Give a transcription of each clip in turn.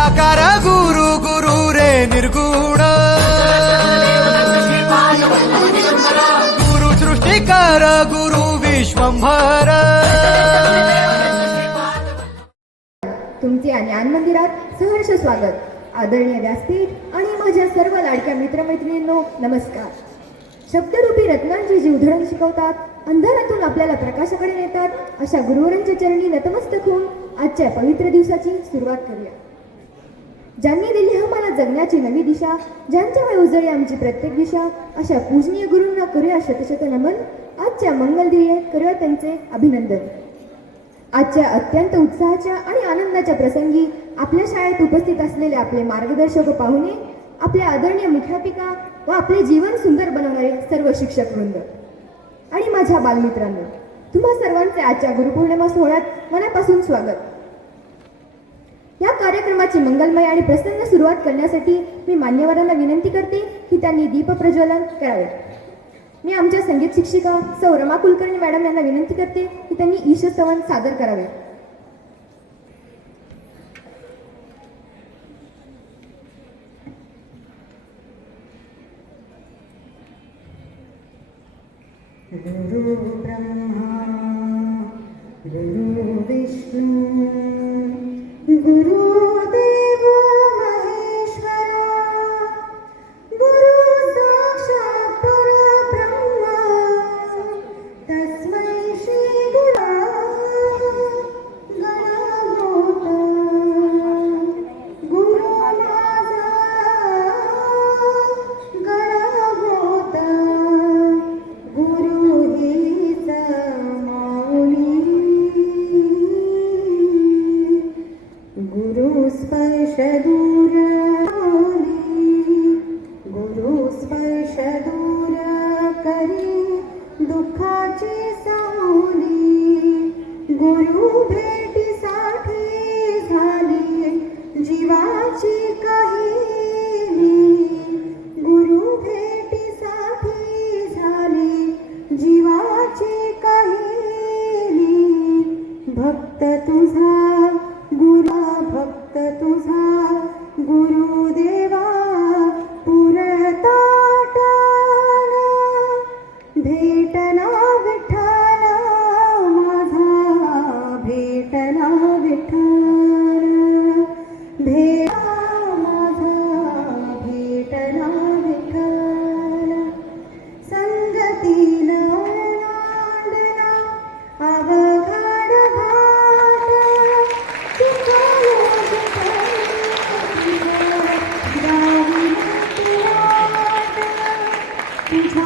निराकार गुरु गुरु रे निर्गुण गुरु सृष्टिकार गुरु विश्वंभर. तुमचे या ज्ञान मंदिरात सहर्ष स्वागत. आदरणीय व्यासपीठ आणि माझ्या सर्व लाडक्या मित्रमैत्रिणींनो नमस्कार. शब्दरूपी रत्नांची जी उधळण शिकवतात, अंधारातून आपल्याला प्रकाशाकडे नेतात, अशा गुरुवरांच्या चरणी नतमस्तक होऊन आजच्या पवित्र दिवसाची सुरुवात करूया. ज्यांनी दिली आम्हाला जगण्याची नवी दिशा, ज्यांच्यामुळे उजळली आमची प्रत्येक दिशा, अशा पूजनीय गुरूंना करूया शतशत नमन. आजच्या मंगलदिव्य करूया त्यांचे अभिनंदन. आजच्या अत्यंत उत्साहाच्या आणि आनंदाच्या प्रसंगी आपल्या शाळेत उपस्थित असलेले आपले मार्गदर्शक व पाहुणे, आपल्या आदरणीय मुख्यापिका व आपले जीवन सुंदर बनवणारे सर्व शिक्षक वृंद आणि माझ्या बालमित्रांनो, तुम्हा सर्वांचे आजच्या गुरुपौर्णिमा सोहळ्यात मनापासून स्वागत. या कार्यक्रमाची मंगलमय आणि प्रसन्न सुरुवात करण्यासाठी मी मान्यवरांना विनंती करते की त्यांनी दीप प्रज्वलन करावे. मी आमच्या संगीत शिक्षिका सौ रमा कुलकर्णी मॅडम यांना विनंती करते की त्यांनी ईशस्तवन सादर करावे. गुरु ब्रह्मा गुरु विष्णु गुरुदेव महेश्वरा गुरु साक्षात् परब्रह्मा तस्मै श्री गुरवे गणगोत गुरु माझा गणगोत गुरु हीच माऊली गुरु स्पर्श दूर गुरु स्पर्श दूर करी दुःखाची सावली गुरु भेटीसाठी झाली जीवाची काहिली गुरु भेटीसाठी झाली जीवाची काहिली भक्त तुझा गुरु भक्त तुझा गुरुदेवा पुरता टाळा भेटला विठ्ठल माझा भेटला विठ्ठल भेटला माझा भेटला विठ्ठल संगतीला नांदला अवघड घाट भेटला विठ्ठल माझा भेटला विठ्ठल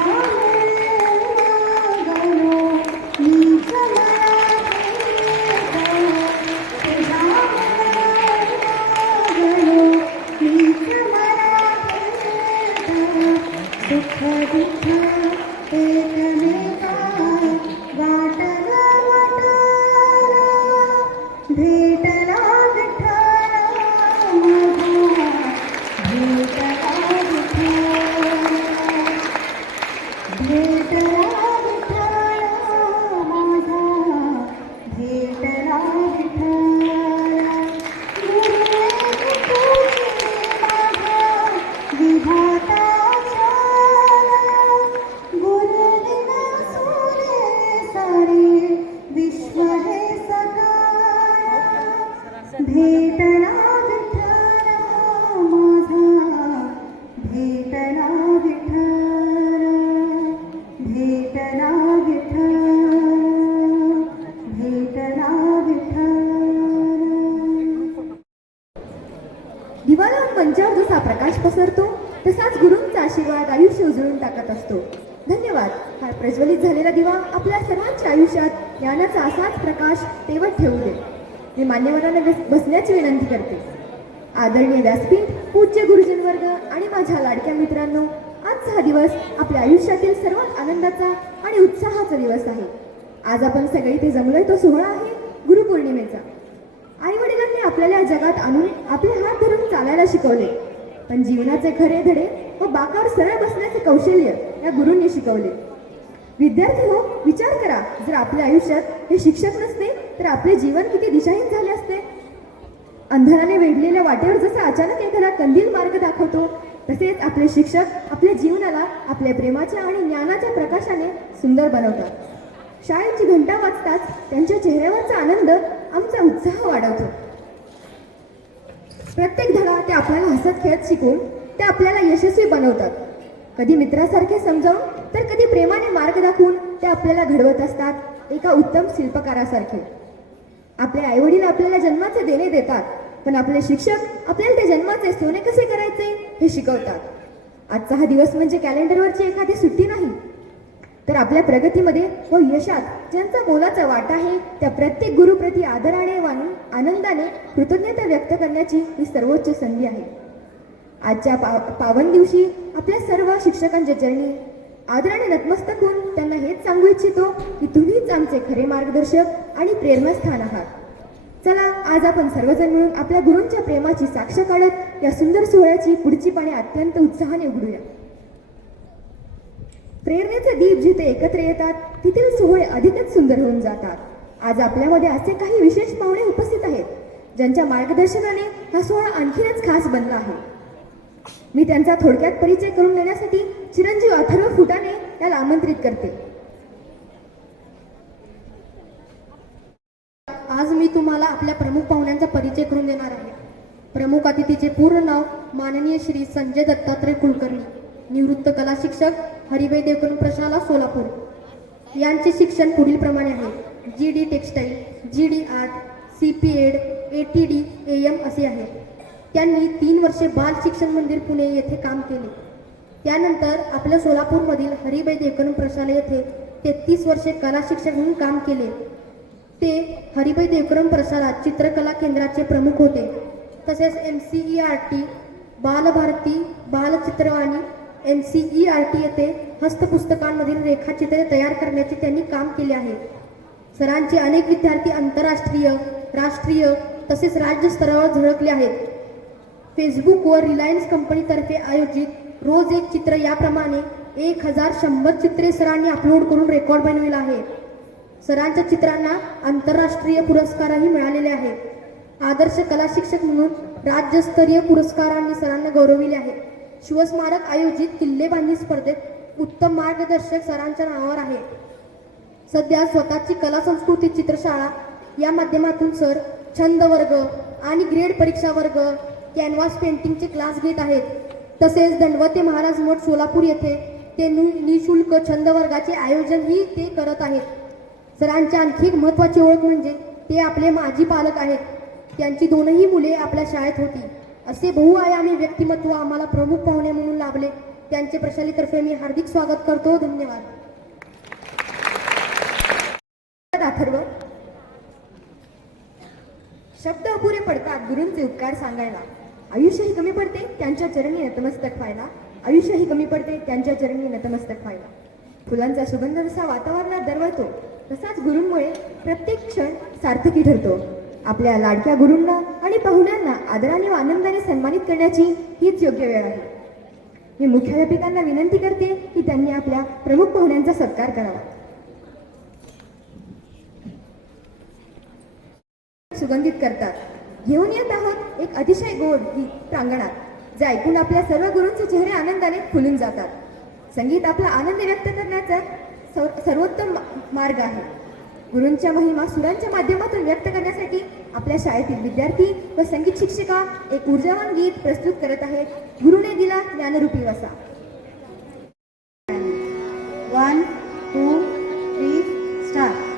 भेटला विठ्ठल माझा भेटला विठ्ठल विधाताचा गुरुदिन सोने सारे विश्व हे भेटला विठ्ठल माझा भेटला विठ्ठल भेटला विठ्ठल भेटला विठ्ठल. दिवा लावून मंचावर जसा प्रकाश पसरतो तसाच गुरूंचा आशीर्वाद आयुष्य उजळून टाकत असतो. धन्यवाद. हा प्रज्वलित झालेला दिवा आपल्या सर्वांच्या आयुष्यात ज्ञानाचा असाच प्रकाश तेवत ठेवू दे. मी मान्यवरांना बसण्याची विनंती करते. आदरणीय व्यासपीठ, पूज्य गुरुजन वर्ग आणि माझ्या लाडक्या मित्रांनो, आजचा हा दिवस आपल्या आयुष्यातील सर्वात आनंदाचा आणि उत्साहाचा दिवस आहे. आज आपण सगळे इथे जमलोय तो सोहळा आहे गुरुपौर्णिमेचा. आई वडिलांनी आपल्याला या जगात आणून आपले हात धरून चालायला शिकवले, पण जीवनाचे खरे धडे व बाकावर सरळ बसण्याचे कौशल्य या गुरूंनी शिकवले. विद्यार्थी हो, विचार करा, जर आपल्या आयुष्यात हे शिक्षक नसते तर आपले जीवन किती दिशाहीन झाले असते. अंधाराने वेढलेल्या वाटेवर जसा अचानक एखादा कंदील मार्ग दाखवतो, तसेच आपले शिक्षक आपल्या जीवनाला आपल्या प्रेमाच्या आणि ज्ञानाच्या प्रकाशाने सुंदर बनवतात. शाळेची घंटा वाजताच त्यांच्या चेहऱ्यावरचा आनंद आमचा उत्साह वाढवतो. प्रत्येक धडा ते आपल्याला हसत खेळत शिकवून ते आपल्याला यशस्वी बनवतात. कधी मित्रासारखे समजावून तर कधी प्रेमाने मार्ग दाखवून ते आपल्याला घडवत असतात एका उत्तम शिल्पकारासारखे. आपले आईवडील आपल्याला जन्माचे देणे देतात, पण आपले शिक्षक आपल्याला ते जन्माचे सोने कसे करायचे हे शिकवतात. आजचा हा दिवस म्हणजे कॅलेंडरवरची एखादी सुट्टी नाही, तर आपल्या प्रगतीमध्ये व यशात ज्यांचा मोलाचा वाटा आहे त्या प्रत्येक गुरुप्रती आदराने व आनंदाने कृतज्ञता व्यक्त करण्याची ही सर्वोच्च संधी आहे. आजच्या पावन दिवशी आपल्या सर्व शिक्षकांच्या चरणी आदराने नतमस्तक होऊन त्यांना हेच सांगू इच्छितो की तुम्हीच आमचे खरे मार्गदर्शक आणि प्रेरणास्थान आहात. चला, आज आपण सर्वजण मिळून आपल्या गुरूंच्या प्रेमाची साक्ष काढत या सुंदर सोहळ्याची पुढची पाने अत्यंत उत्साहाने उघडूया. प्रेरणेचे दीप जिथे एकत्र येतात तिथील सोहळे अधिकच सुंदर होऊन जातात. आज आपल्यामध्ये असे काही विशेष पाहुणे उपस्थित आहेत ज्यांच्या मार्गदर्शनाने हा सोहळा आणखीनच खास बनला आहे. मी त्यांचा थोडक्यात परिचय करून देण्यासाठी चिरंजीव अथर्व फुटाणे याला आमंत्रित करते. आज मी तुम्हाला आपल्या प्रमुख पाहुण्यांचा परिचय करून देणार आहे. प्रमुख अतिथीचे पूर्ण नाव माननीय श्री संजय दत्तात्रय कुलकर्णी, निवृत्त कला शिक्षक, हरिभाई देवकरण प्रशाला, सोलापूर. यांचे शिक्षण पुढील प्रमाणे आहे: GD textile, GD art, CP Ed, ATD AM असे आहे. त्यांनी 3 वर्षे बाल शिक्षण मंदिर पुणे येथे काम केले. त्यानंतर आपल्या सोलापूरमधील हरिभाई देवकरण प्रशाला येथे 33 वर्षे कला शिक्षक म्हणून काम केले. ते हरिभाई देवकरण प्रसारात चित्रकला केंद्राचे प्रमुख होते. तसेच MCERT, बालभारती, बालचित्रवाणी, NCERT येथे हस्तपुस्तकांमधील रेखाचित्रे तयार करण्याचे त्यांनी काम केले आहे. सरांचे अनेक विद्यार्थी आंतरराष्ट्रीय, राष्ट्रीय तसेच राज्य स्तरावर झळकले आहेत. फेसबुकवर रिलायन्स कंपनीतर्फे आयोजित रोज एक चित्र याप्रमाणे 1100 चित्रे सरांनी अपलोड करून रेकॉर्ड बनविला आहे. सरांच्या चित्रांना आंतरराष्ट्रीय पुरस्कारही मिळालेले आहेत. आदर्श कला शिक्षक म्हणून राज्यस्तरीय पुरस्कारांनी सरांना गौरविले आहे. शिवस्मारक आयोजित किल्लेबांधणी स्पर्धेत उत्तम मार्गदर्शक सरांच्या नावावर आहे. सध्या स्वतःची कला संस्कृती चित्रशाळा या माध्यमातून सर छंद वर्ग आणि ग्रेड परीक्षा वर्ग, कॅनव्हास पेंटिंगचे क्लास घेत आहेत. तसेच दंडवते महाराज मठ सोलापूर येथे ते निशुल्क छंद वर्गाचे आयोजनही ते करत आहेत. सरांची आणखी एक महत्त्वाची ओळख म्हणजे ते आपले माजी पालक आहेत. त्यांची 2ही मुले आपल्या शाळेत होती. असे बहुआयामी व्यक्तिमत्व आम्हाला प्रमुख पाहुणे म्हणून लाभले. त्यांचे प्रशालीतर्फे मी हार्दिक स्वागत करतो. धन्यवाद. अथर्व, शब्द अपुरे पडतात गुरूंचे उपकार सांगायला. आयुष्यही कमी पडते त्यांच्या चरणी नतमस्तक व्हायला. आयुष्यही कमी पडते त्यांच्या चरणी नतमस्तक व्हायला. फुलांचा सुगंध जसा वातावरणात दरवळतो तसाच गुरूंमुळे प्रत्येक क्षण सार्थकी ठरतो. आपल्या लाडक्या गुरूंना आणि पाहुण्यांना आदराने व आनंदाने सन्मानित करण्याची हीच योग्य वेळ आहे. मी मुख्याध्यापिकांना विनंती करते की त्यांनी आपल्या प्रमुख पाहुण्यांचा सत्कार करावा. सुगंधित करतात. घेऊन येत आहोत एक अतिशय गोड गीत प्रांगणात, जे ऐकून आपल्या सर्व गुरूंचे चेहरे आनंदाने फुलून जातात. संगीत आपला आनंद व्यक्त करण्याचा सर्वोत्तम मार्ग आहे. गुरूंच्या महिमा सुरांच्या माध्यमातून व्यक्त करण्यासाठी आपल्या शाळेतील विद्यार्थी व संगीत शिक्षिका एक ऊर्जावान गीत प्रस्तुत करत आहेत. गुरुने दिला ज्ञानरूपी वसा. 1, 2, 3 स्टार्ट.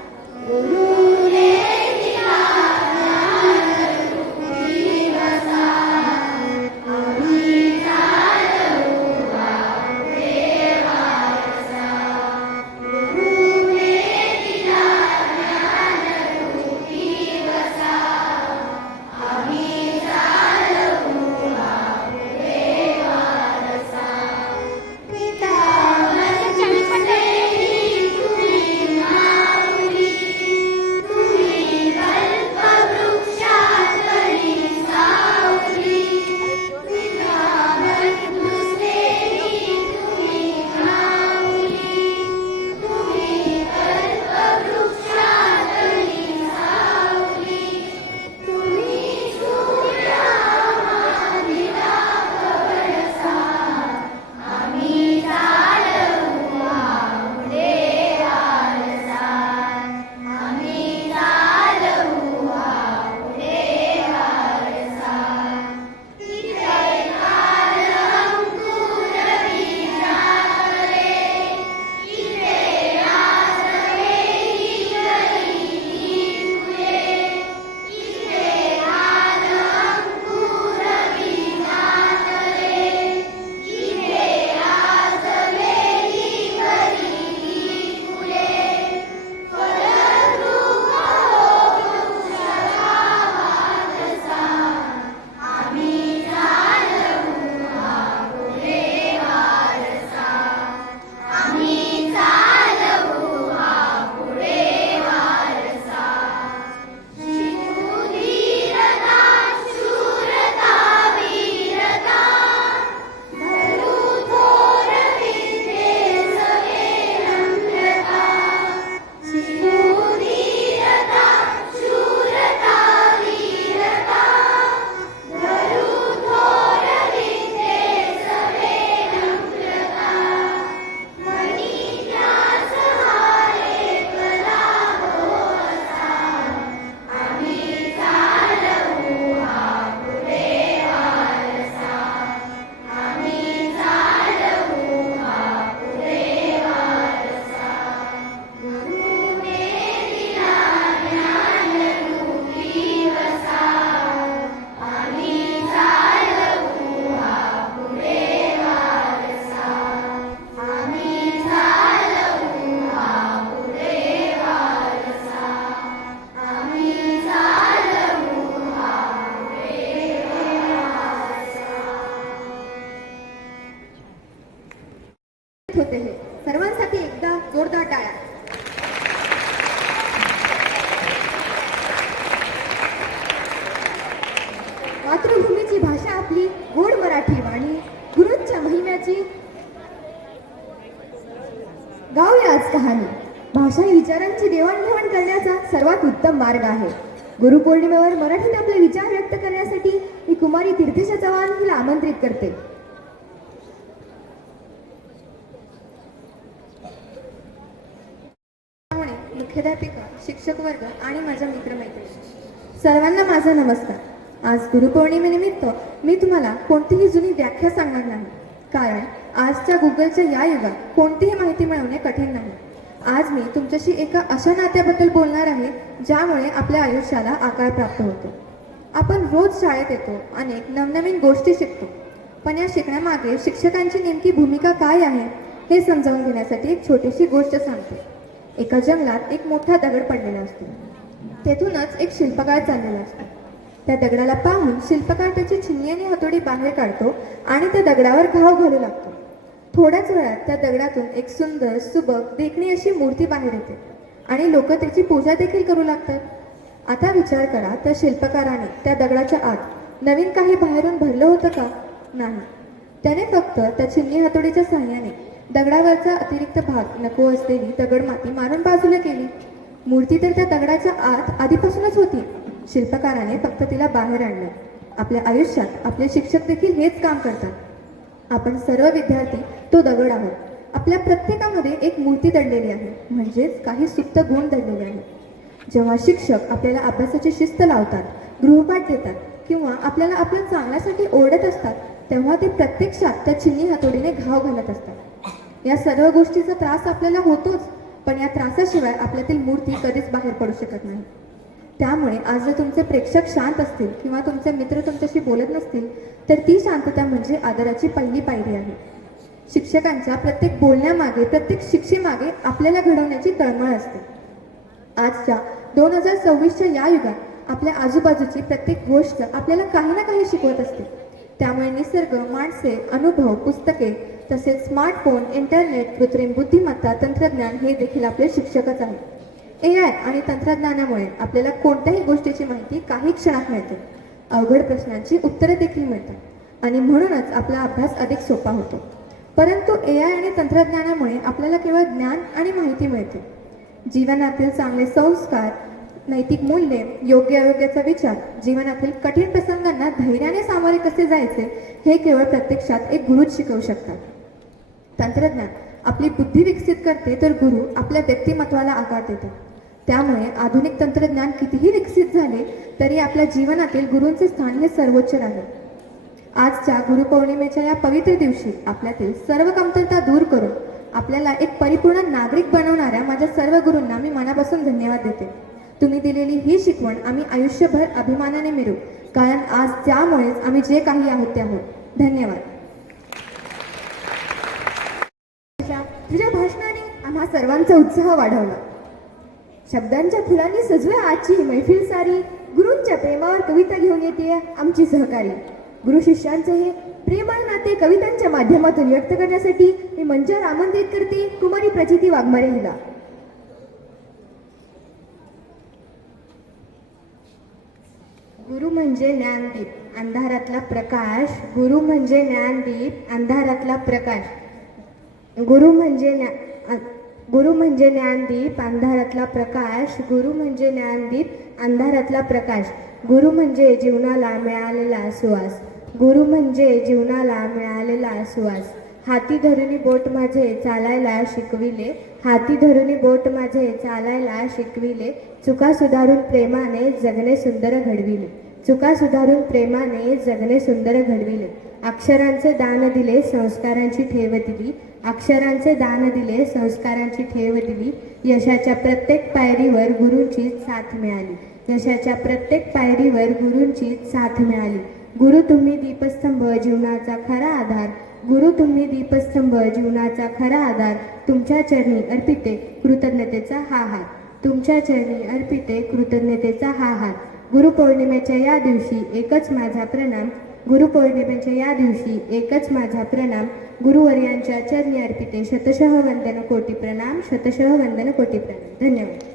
मातृभूमीची भाषा आपली गोड मराठी वाणी, गुरूंच्या महिम्याची गाऊया आज कहाणी. भाषा ही विचारांची देवाणघेवाण करण्याचा सर्वात उत्तम मार्ग आहे. गुरुपौर्णिमेवर मराठीत आपले विचार व्यक्त करण्यासाठी मी कुमारी तीर्थेश चव्हाण हिला आमंत्रित करते. मुख्याध्यापिका, शिक्षक वर्ग आणि माझ्या मित्रमैत्रिणी सर्वांना माझा नमस्कार. आज गुरुपौर्णिमेनिमित्त मी तुम्हाला कोणतीही जुनी व्याख्या सांगणार नाही, कारण आजच्या गुगलच्या या युगात कोणतीही माहिती मिळवणे कठीण नाही. आज मी तुमच्याशी एका अशा नात्याबद्दल बोलणार आहे ज्यामुळे आपल्या आयुष्याला आकार प्राप्त होतो. आपण रोज शाळेत येतो, अनेक नवनवीन गोष्टी शिकतो, पण या शिकण्यामागे शिक्षकांची नेमकी भूमिका काय आहे हे समजावून घेण्यासाठी एक छोटीशी गोष्ट सांगते. एका जंगलात एक मोठा दगड पडलेला असतो. तेथूनच एक शिल्पकार चाललेला असतो. त्या दगडाला पाहून शिल्पकार त्याची छिन्नी आणि हातोडी बाहेर काढतो आणि त्या दगडावर घाव घालू लागतो. थोड्याच वेळात त्या दगडातून एक सुंदर, सुबक, देखणी अशी मूर्ती बाहेर येते आणि लोक त्याची पूजा देखील करू लागतात. आता विचार करा, त्या शिल्पकाराने त्या दगडाच्या आत नवीन काही बाहेरून भरलं होतं का? नाही. त्याने फक्त त्या छिन्नी हातोडीच्या साहाय्याने दगडावरचा अतिरिक्त भाग, नको असलेली दगडमाती मारून बाजूला केली. मूर्ती तर त्या दगडाच्या आत आधीपासूनच होती. शिल्पकाराने फक्त तिला बाहेर आणलं. आपल्या आयुष्यात आपले शिक्षक देखील हेच काम करतात. आपण सर्व विद्यार्थी तो दगड आहोत. आपल्या प्रत्येकामध्ये एक मूर्ती दडलेली आहे, म्हणजेच काही सुप्त गुण दडलेले आहेत. जेव्हा शिक्षक आपल्याला अभ्यासाची शिस्त लावतात, गृहपाठ देतात किंवा आपल्याला आपल्या चांगल्यासाठी ओरडत असतात, तेव्हा ते प्रत्यक्षात त्या छिन्नी हातोडीने घाव घालत असतात. या सर्व गोष्टीचा त्रास आपल्याला होतोच, पण या त्रासाशिवाय आपल्यातील मूर्ती कधीच बाहेर पडू शकत नाही. त्यामुळे आज जर तुमचे प्रेक्षक शांत असतील किंवा तुमचे मित्र तुमच्याशी बोलत नसतील, तर ती शांतता म्हणजे आदराची पहिली पायरी आहे. शिक्षकांच्या प्रत्येक बोलण्यामागे, प्रत्येक शिक्षेमागे आपल्याला घडवण्याची तळमळ असते. आजच्या 2026च्या या युगात आपल्या आजूबाजूची प्रत्येक गोष्ट आपल्याला काही ना काही शिकवत असते. त्यामुळे निसर्ग, माणसे, अनुभव, पुस्तके, तसेच स्मार्टफोन, इंटरनेट, कृत्रिम बुद्धिमत्ता, तंत्रज्ञान हे देखील आपले शिक्षकच आहेत. AI आणि तंत्रज्ञानामुळे आपल्याला कोणत्याही गोष्टीची माहिती काही क्षणात मिळते. अवघड प्रश्नांची उत्तरे देखील मिळतात आणि म्हणूनच आपला अभ्यास अधिक सोपा होतो. परंतु AI आणि तंत्रज्ञानामुळे आपल्याला केवळ ज्ञान आणि माहिती मिळते. जीवनातील चांगले संस्कार, नैतिक मूल्ये, योग्य अयोग्याचा विचार, जीवनातील कठीण प्रसंगांना धैर्याने सामोरे कसे जायचे हे केवळ प्रत्यक्षात एक गुरुच शिकवू शकतात. तंत्रज्ञान आपली बुद्धी विकसित करते, तर गुरु आपल्या व्यक्तिमत्वाला आकार देतात. त्यामुळे आधुनिक तंत्रज्ञान कितीही विकसित झाले तरी आपल्या जीवनातील गुरूंचे स्थान हे सर्वोच्च राहील. आजच्या गुरुपौर्णिमेच्या या पवित्र दिवशी आपल्यातील सर्व कमतरता दूर करून आपल्याला एक परिपूर्ण नागरिक बनवणाऱ्या माझ्या सर्व गुरूंना मी मनापासून धन्यवाद देते. तुम्ही दिलेली ही शिकवण आम्ही आयुष्यभर अभिमानाने मिळवू, कारण आज त्यामुळेच आम्ही जे काही आहोत ते आहोत. धन्यवाद. तुझ्या भाषणाने आम्हा सर्वांचा उत्साह वाढवला. शब्दांच्या फुलांनी सजव्या आजची मैफिल सारी. गुरूंच्या प्रेमावर कविता घेऊन येते आमची सहकारी. गुरु शिष्यांचे हे प्रेमळ नाते कवितांच्या माध्यमातून व्यक्त करण्यासाठी मी मंचावर आमंत्रित करते कुमारी प्रचिती वाघमारे हिला. गुरु म्हणजे ज्ञानदीप, अंधारातला प्रकाश. गुरु म्हणजे ज्ञानदीप, अंधारातला प्रकाश. गुरु म्हणजे ज्ञानदीप, अंधारातला प्रकाश. गुरु म्हणजे ज्ञानदीप, अंधारातला प्रकाश. गुरु म्हणजे जीवनाला मिळालेला सुवास. गुरु म्हणजे जीवनाला मिळालेला सुवास. हाती धरुनी बोट माझे चालायला शिकविले. हाती धरुनी बोट माझे चालायला शिकविले. चुका सुधारून प्रेमाने जगणे सुंदर घडविले. चुका सुधारून प्रेमाने जगणे सुंदर घडविले. अक्षरांचे दान दिले, संस्कारांची ठेव दिली. अक्षरांचे दान दिले, संस्कारांची ठेव दिली. यशाच्या प्रत्येक पायरीवर गुरूंची साथ मिळाली. यशाच्या प्रत्येक पायरीवर गुरूंची साथ मिळाली. गुरु तुम्ही दीपस्तंभ, जीवनाचा खरा आधार. गुरु तुम्ही दीपस्तंभ, जीवनाचा खरा आधार. तुमच्या चरणी अर्पिते कृतज्ञतेचा हा हात. तुमच्या चरणी अर्पिते कृतज्ञतेचा हा हात. गुरुपौर्णिमेच्या या दिवशी एकच माझा प्रणाम. गुरुपौर्णिमेच्या या दिवशी एकच माझा प्रणाम. गुरुवर्यांच्या चरणी अर्पिते शतशः वंदन कोटी प्रणाम. शतशः वंदन कोटी प्रणाम. धन्यवाद.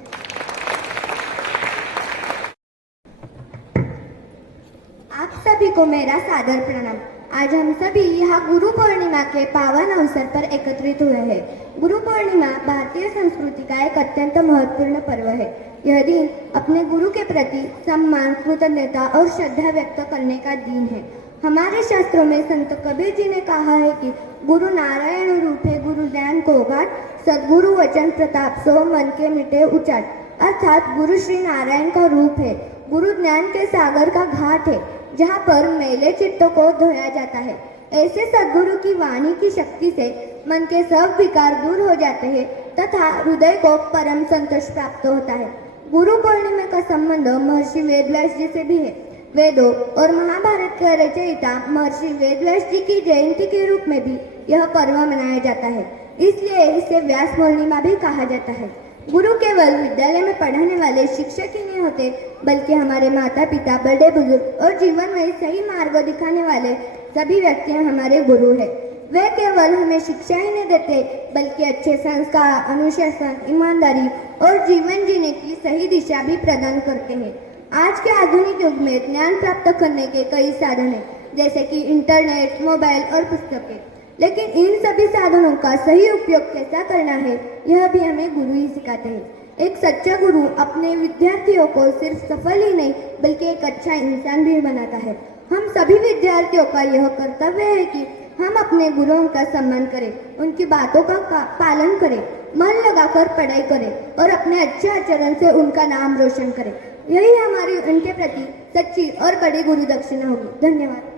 आप सभी को मेरा सादर प्रणाम। आज हम सभी यहाँ गुरु पूर्णिमा के पावन अवसर पर एकत्रित हुए हैं। गुरु पूर्णिमा भारतीय संस्कृति का एक अत्यंत महत्वपूर्ण पर्व है। यह दिन अपने गुरु के प्रति सम्मान, कृतज्ञता और श्रद्धा व्यक्त करने का दिन है। हमारे शास्त्रों में संत कबीर जी ने कहा है कि गुरु नारायण रूप है, गुरु ज्ञान को गाठ, सद्गुरु वचन प्रताप सो मन के मिटे उचाट। अर्थात गुरु श्री नारायण का रूप है, गुरु ज्ञान के सागर का घाट है, जहाँ पर मेले चित्तों को धोया जाता है। ऐसे सद्गुरु की वाणी की शक्ति से मन के सब विकार दूर हो जाते हैं तथा हृदय को परम संतोष प्राप्त होता है। गुरु पूर्णिमा का संबंध महर्षि वेदव्यास जी से भी है। वेदों और महाभारत के रचयिता महर्षि वेदव्यास जी की जयंती के रूप में भी यह पर्व मनाया जाता है, इसलिए इसे व्यास पूर्णिमा भी कहा जाता है। गुरु केवल विद्यालय में पढ़ाने वाले शिक्षक ही नहीं होते, बल्कि हमारे माता पिता, बड़े बुजुर्ग और जीवन में सही मार्ग दिखाने वाले सभी व्यक्ति हमारे गुरु हैं। वे केवल हमें शिक्षा ही नहीं देते, बल्कि अच्छे संस्कार, अनुशासन, ईमानदारी और जीवन जीने की सही दिशा भी प्रदान करते हैं। आज के आधुनिक युग में ज्ञान प्राप्त करने के कई साधन हैं, जैसे कि इंटरनेट, मोबाइल और पुस्तकें। लेकिन इन सभी साधनों का सही उपयोग कैसा करना है, यह भी हमें गुरु ही सिखाते हैं। एक सच्चा गुरु अपने विद्यार्थियों को सिर्फ सफल ही नहीं, बल्कि एक अच्छा इंसान भी बनाता है। हम सभी विद्यार्थियों का यह कर्तव्य है कि हम अपने गुरुओं का सम्मान करें, उनकी बातों का पालन करें, मन लगाकर पढ़ाई करें और अपने अच्छे आचरण से उनका नाम रोशन करें। यही हमारी उनके प्रति सच्ची और बड़ी गुरु दक्षिणा होगी। धन्यवाद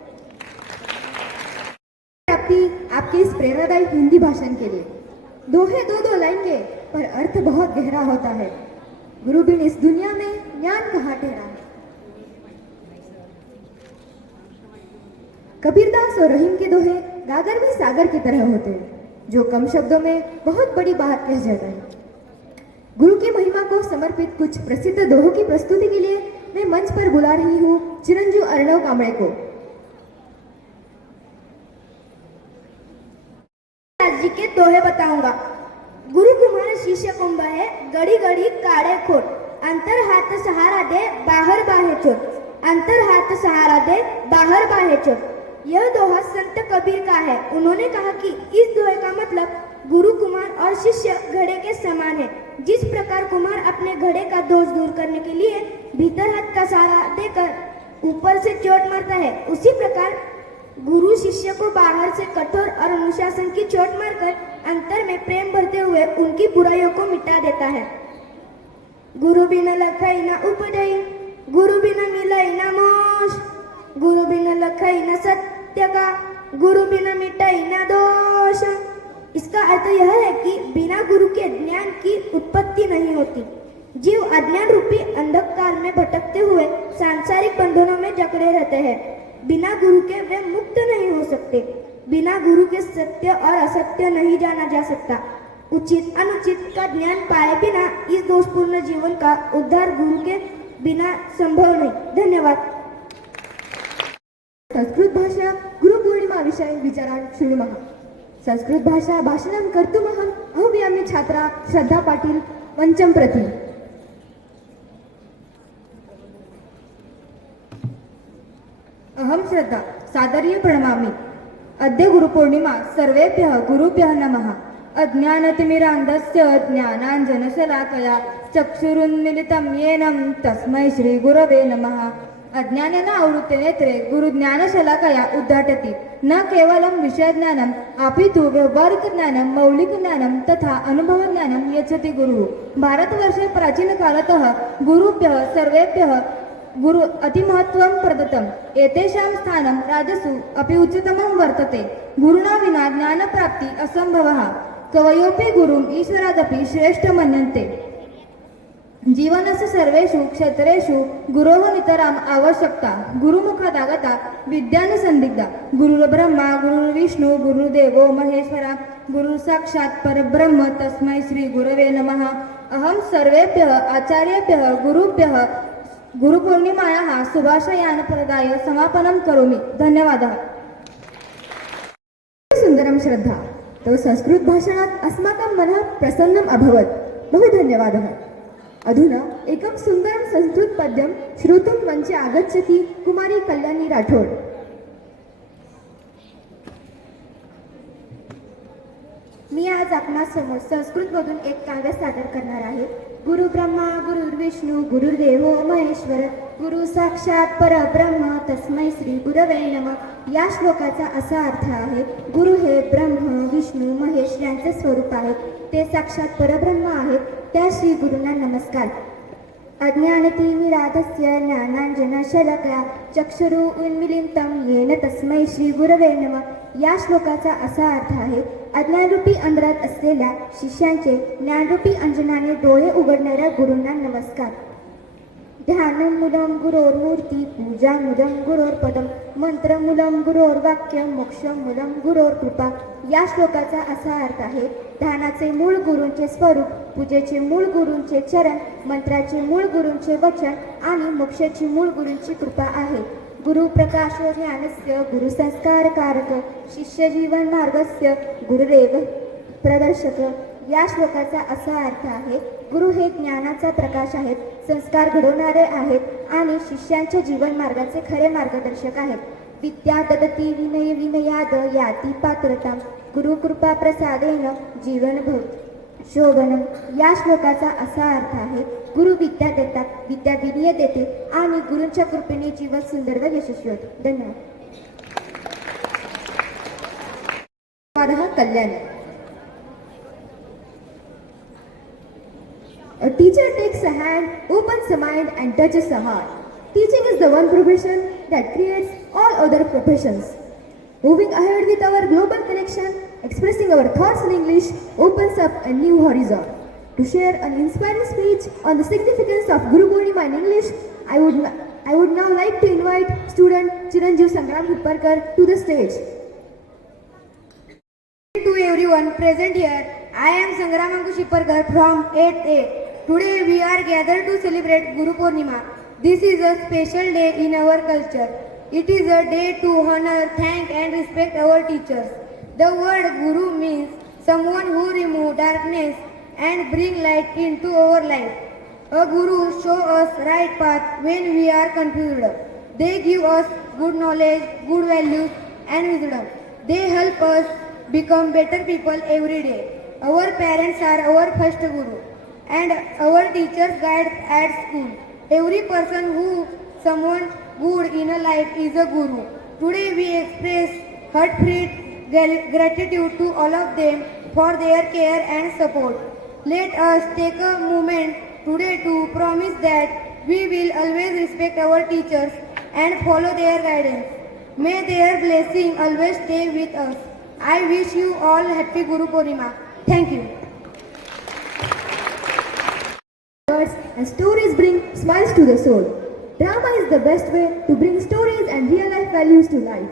आपके इस प्रेरणादायी हिंदी भाषण के लिए। दोहे दो लाइन के, पर अर्थ बहुत गहरा होता है। गुरु बिन इस दुनिया में ज्ञान कहाँ ठहरा। कबीरदास और रहीम के दोहे गागर में सागर की तरह होते हैं, जो कम शब्दों में बहुत बड़ी बात कह जाता है। गुरु की महिमा को समर्पित कुछ प्रसिद्ध दोहों की प्रस्तुति के लिए मैं मंच पर बुला रही हूँ चिरंजीव अर्णव कांबळे को। जी के दोहे बताऊंगा। गुरु कुमार शिष्य कुंभ है, गड़ी गड़ी काढ़े खोट, अंतर हाथ सहारा दे, बाहर बाहे चोट, अंतर हाथ सहारा दे, बाहर बाहे चोट। यह दोहा संत कबीर का है। उन्होंने कहा कि इस दोहे का मतलब गुरु, कुमार और शिष्य घड़े के समान है। जिस प्रकार कुमार अपने घड़े का दोष दूर करने के लिए भीतर हाथ का सहारा देकर ऊपर से चोट मारता है, उसी प्रकार गुरु शिष्य को बाहर से कठोर और अनुशासन की चोट मारकर अंतर में प्रेम भरते हुए उनकी बुराइयों को मिटा देता है। गुरु बिना लखई न उपजई, गुरु बिना मिलई न मोश, गुरु बिना लखई न सत्य का, गुरु बिना मिटई न दोष। इसका अर्थ यह है कि बिना गुरु के ज्ञान की उत्पत्ति नहीं होती। जीव अज्ञान रूपी अंधकार में भटकते हुए सांसारिक बंधनों में जकड़े रहते हैं। बिना गुरु के वे मुक्त नहीं हो सकते। बिना गुरु के सत्य और असत्य नहीं जाना जा सकता। उचित अनुचित का ज्ञान पाए बिना इस दोषपूर्ण जीवन का उद्धार गुरु के बिना संभव नहीं। धन्यवाद। संस्कृत भाषा गुरु पूर्णिमा विषय विचारान शृणुमः। संस्कृत भाषा भाषणं कर्तुमहम् अहव्यामि छात्रा श्रद्धा पाटील पंचम प्रति। अहम श्रद्धा सादर्य प्रणमामि। अद्य गुरुपूर्णिमा सर्वेभ्यः गुरुभ्यः नमः। अज्ञानतिमिरान्धस्य ज्ञानाञ्जनशलाकया चक्षुरुन्मिलितं येन तस्मै श्रीगुरवे नमः। अज्ञानेन आवृते नेत्रे गुरुज्ञानशलाकया उद्घाटति। न केवलं विषयज्ञानम् अपितु व्यवहारिकज्ञानं, मौलिकज्ञानं तथा अनुभवज्ञानं यच्छति गुरुः। भारतवर्षे प्राचीनकालतः गुरुभ्यः सर्वेभ्यः गुरु अतिमहत्त्वं प्रदत्तम्। एतेषां स्थानं राजसु अपि उच्चतमं वर्तते। गुरुणा विना ज्ञानप्राप्ति असम्भवः। कवयोऽपि गुरुम् ईश्वरादपि श्रेष्ठ मन्यन्ते। जीवनस्य सर्वेषु क्षेत्रेषु गुरोः नितराम् आवश्यकता। गुरुमुखादागता विद्यानुसन्दिग्धा। गुरुर्ब्रह्मा गुरुर्विष्णु गुरुदेवो महेश्वरा गुरुसाक्षात् परब्रह्म तस्मै श्रीगुरवे नमः। अहं सर्वेभ्यः आचार्येभ्यः गुरुभ्यः गुरुपूर्णिमायाः शुभाशयान् प्रदाय समापनं करोमि। धन्यवादः। सुन्दरं श्रद्धा तो संस्कृत भाषणात् अस्माकं मनः प्रसन्नम् अभवत्। बहु धन्यवादः। अधुना एकं सुन्दरं संस्कृतपद्यं श्रोतुं मञ्चे आगच्छति कुमारी कल्याणी राठोड. मी आज आपणासमोर संस्कृतमधून एक काव्य सादर करणार आहे. गुरु ब्रह्मा गुरुर्विष्णू गुरुर्देवो महेश्वर गुरु साक्षात परब्रह्म तस्मै श्री गुरवे नमः. या श्लोकाचा असा अर्थ आहे, गुरु हे ब्रह्म विष्णू महेश यांचे स्वरूप आहेत. ते साक्षात परब्रह्म आहेत. त्या श्री गुरूंना नमस्कार. अज्ञानतिमिराधस्य ज्ञानाञ्जनशलाकया चक्षुरु उन्मीलितं येन तस्मै श्री गुरवे नमः. या श्लोकाचा असा अर्थ आहे, अज्ञानरूपी अंधारात असलेल्या शिष्यांचे ज्ञानरूपी अंजनाने डोळे उघडणाऱ्या गुरूंना नमस्कार. ध्यानमूलं गुरोर्मूर्ती पूजामूलं गुरोर्पदम मंत्रमूलं गुरोर्वाक्य मोक्षमूलं गुरोर्कृपा. या श्लोकाचा असा अर्थ आहे, ध्यानाचे मूळ गुरूंचे स्वरूप, पूजेचे मूळ गुरूंचे चरण, मंत्राचे मूळ गुरूंचे वचन आणि मोक्षाची मूळ गुरूंची कृपा आहे. गुरु प्रकाशो ज्ञानस्य गुरु संस्कार कारक शिष्य जीवन मार्गस्य गुरुरेव प्रदर्शक. या श्लोकाचा असा अर्थ आहे, गुरु हे ज्ञानाचा प्रकाश आहेत, संस्कार घडवणारे आहेत आणि शिष्यांच्या जीवन मार्गाचे खरे मार्गदर्शक आहेत. विद्या ददती विनय विनयाद याती पात्रता गुरु कृपा प्रसादेन जीवन भव शोभनम. या श्लोकाचा असा अर्थ आहे, गुरु विद्या देतात, विद्या विनय देते आणि गुरूंच्या कृपेने जीवन सुंदर व यशस्वी होते. धन्यवाद. Kalyani. A teacher takes a hand, opens a mind and touches a heart. Teaching is the one profession that creates all other professions. Moving ahead with our global connection, expressing our thoughts in English opens up a new horizon. To share an inspiring speech on the significance of Guru Purnima in English, I would now like to invite student Chiranjeev Sangram Hipparkar to the stage. To everyone present here, I am Sangram Ankush Hipparkar from 8th A. Today we are gathered to celebrate Guru Purnima. This is a special day in our culture. It is a day to honor, thank and respect our teachers. The word Guru means someone who remove darkness and bring light into our life. A Guru show us right path when we are confused. They give us good knowledge, good values and wisdom. They help us become better people every day. Our parents are our first Guru and our teachers guide at school. Every person who someone good in a life is a Guru. Today we express heartfelt gratitude to all of them for their care and support. Let us take a moment today to promise that we will always respect our teachers and follow their guidance. May their blessing always stay with us. I wish you all happy Guru Purnima. Thank you. Words and stories bring smiles to the soul. Drama is the best way to bring stories and real life values to life.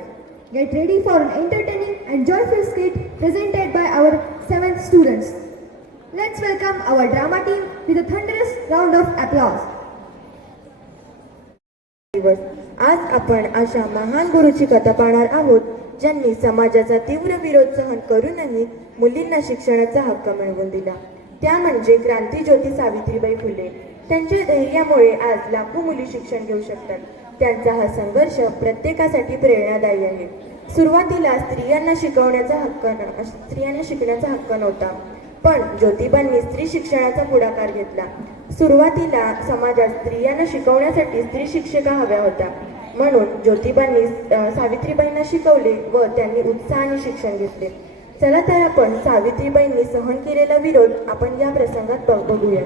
Get ready for an entertaining and joyful skit presented by our 7th students. Let's welcome our drama team with a thunderous round of applause. आज आपण अशा महान गुरुची कथा पाहणार आहोत, ज्यांनी समाजाचा तीव्र विरोध सहन करूनही मुलींना शिक्षणाचा हक्क मिळवून दिला. त्या म्हणजे क्रांतीज्योती सावित्रीबाई फुले. त्यांच्या धैर्यामुळे आज लाखो मुली शिक्षण घेऊ शकतात. त्यांचा हा संघर्ष प्रत्येकासाठी प्रेरणादायी आहे. सुरुवातीला स्त्रियांना शिकण्याचा हक्क नव्हता, पण ज्योतिबांनी स्त्री शिक्षणाचा पुढाकार घेतला. सुरुवातीला समाजात स्त्रियांना शिकवण्यासाठी स्त्री शिक्षिका हव्या होत्या, म्हणून ज्योतिबांनी सावित्रीबाईंना शिकवले व त्यांनी उत्साहाने शिक्षण घेतले. चला तर आपण सावित्रीबाईंनी सहन केलेला विरोध आपण या प्रसंगात बघूया.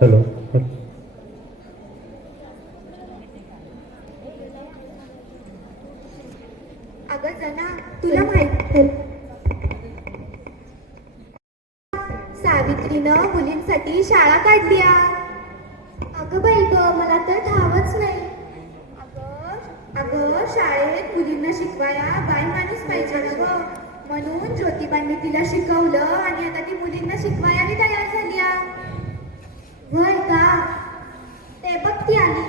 हॅलो. अगं जना, तुला माहित सावित्रीनं मुलींसाठी शाळा काढली. अगं बाई ग, मला तर ठावच नाही. अगं शाळेत मुलींना शिकवाया बाई माणूस पाहिजे ना ग, म्हणून ज्योतिबांनी तिला शिकवलं आणि आता ती मुलींना शिकवायला तयार झाली. होय का? हे बघ ती आली.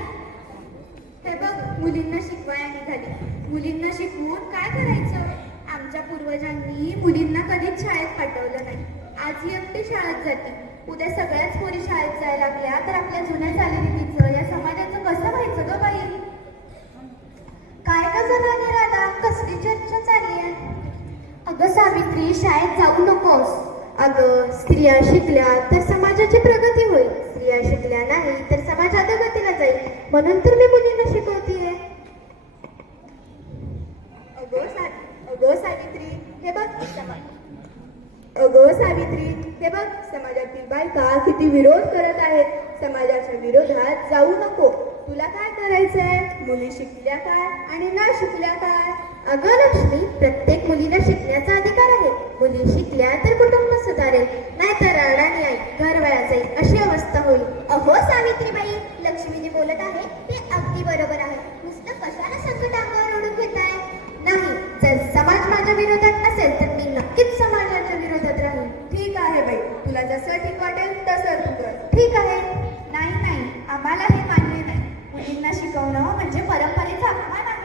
हे बघ मुलींना शिकवायला निघाली. मुलींना शिकवून काय करायचं? आमच्या पूर्वजांनी मुलींना कधीच शाळेत पाठवलं नाही. आज ही एकटी शाळेत जाते. उद्या सगळ्याच पोरी शाळेत जायला लागल्या तर आपल्या जुन्या चालीरीतीचं या समाजाचं कसं व्हायचं ग बाई? काय का जरा राधा, कसली चर्चा चालली आहे? अगं सावित्री, शाळेत जाऊ नकोस. अगं, स्त्रिया शिकल्या तर समाजाची प्रगती होईल. स्त्रिया शिकल्या नाही तर समाज अधोगतीला जाईल. म्हणून तर मी मुलींना शिकवतीये. अगो सावित्री, हे बघ समाजातील बायका किती विरोध करत आहेत. समाजाच्या विरोधात जाऊ नको. तुला काय करायचंय? मुली शिकल्या काय आणि न शिकल्या काय? अगं लक्ष्मी, प्रत्येक मुलीला शिकण्याचा अधिकार आहे. मुली शिकल्या तर कुटुंब सुधारेल, नाहीतर राडाणी आई घरवाया जाईल अशी अवस्था होईल. अहो सावित्रीबाई, लक्ष्मी जी बोलत आहे ते अगदी बरोबर आहे. नुसतं कशाला संकट अंगावर ओढून घेताय? नाही, जर समाज माझ्या विरोधात असेल तर मी नक्कीच समाजाच्या विरोधात राहील. ठीक आहे बाई, तुला जसं ठीक वाटेल तसं तू कर. ठीक आहे. नाही, आम्हाला हे मान्य नाही. मुलींना शिकवणं म्हणजे परंपरेचा अपमान आहे.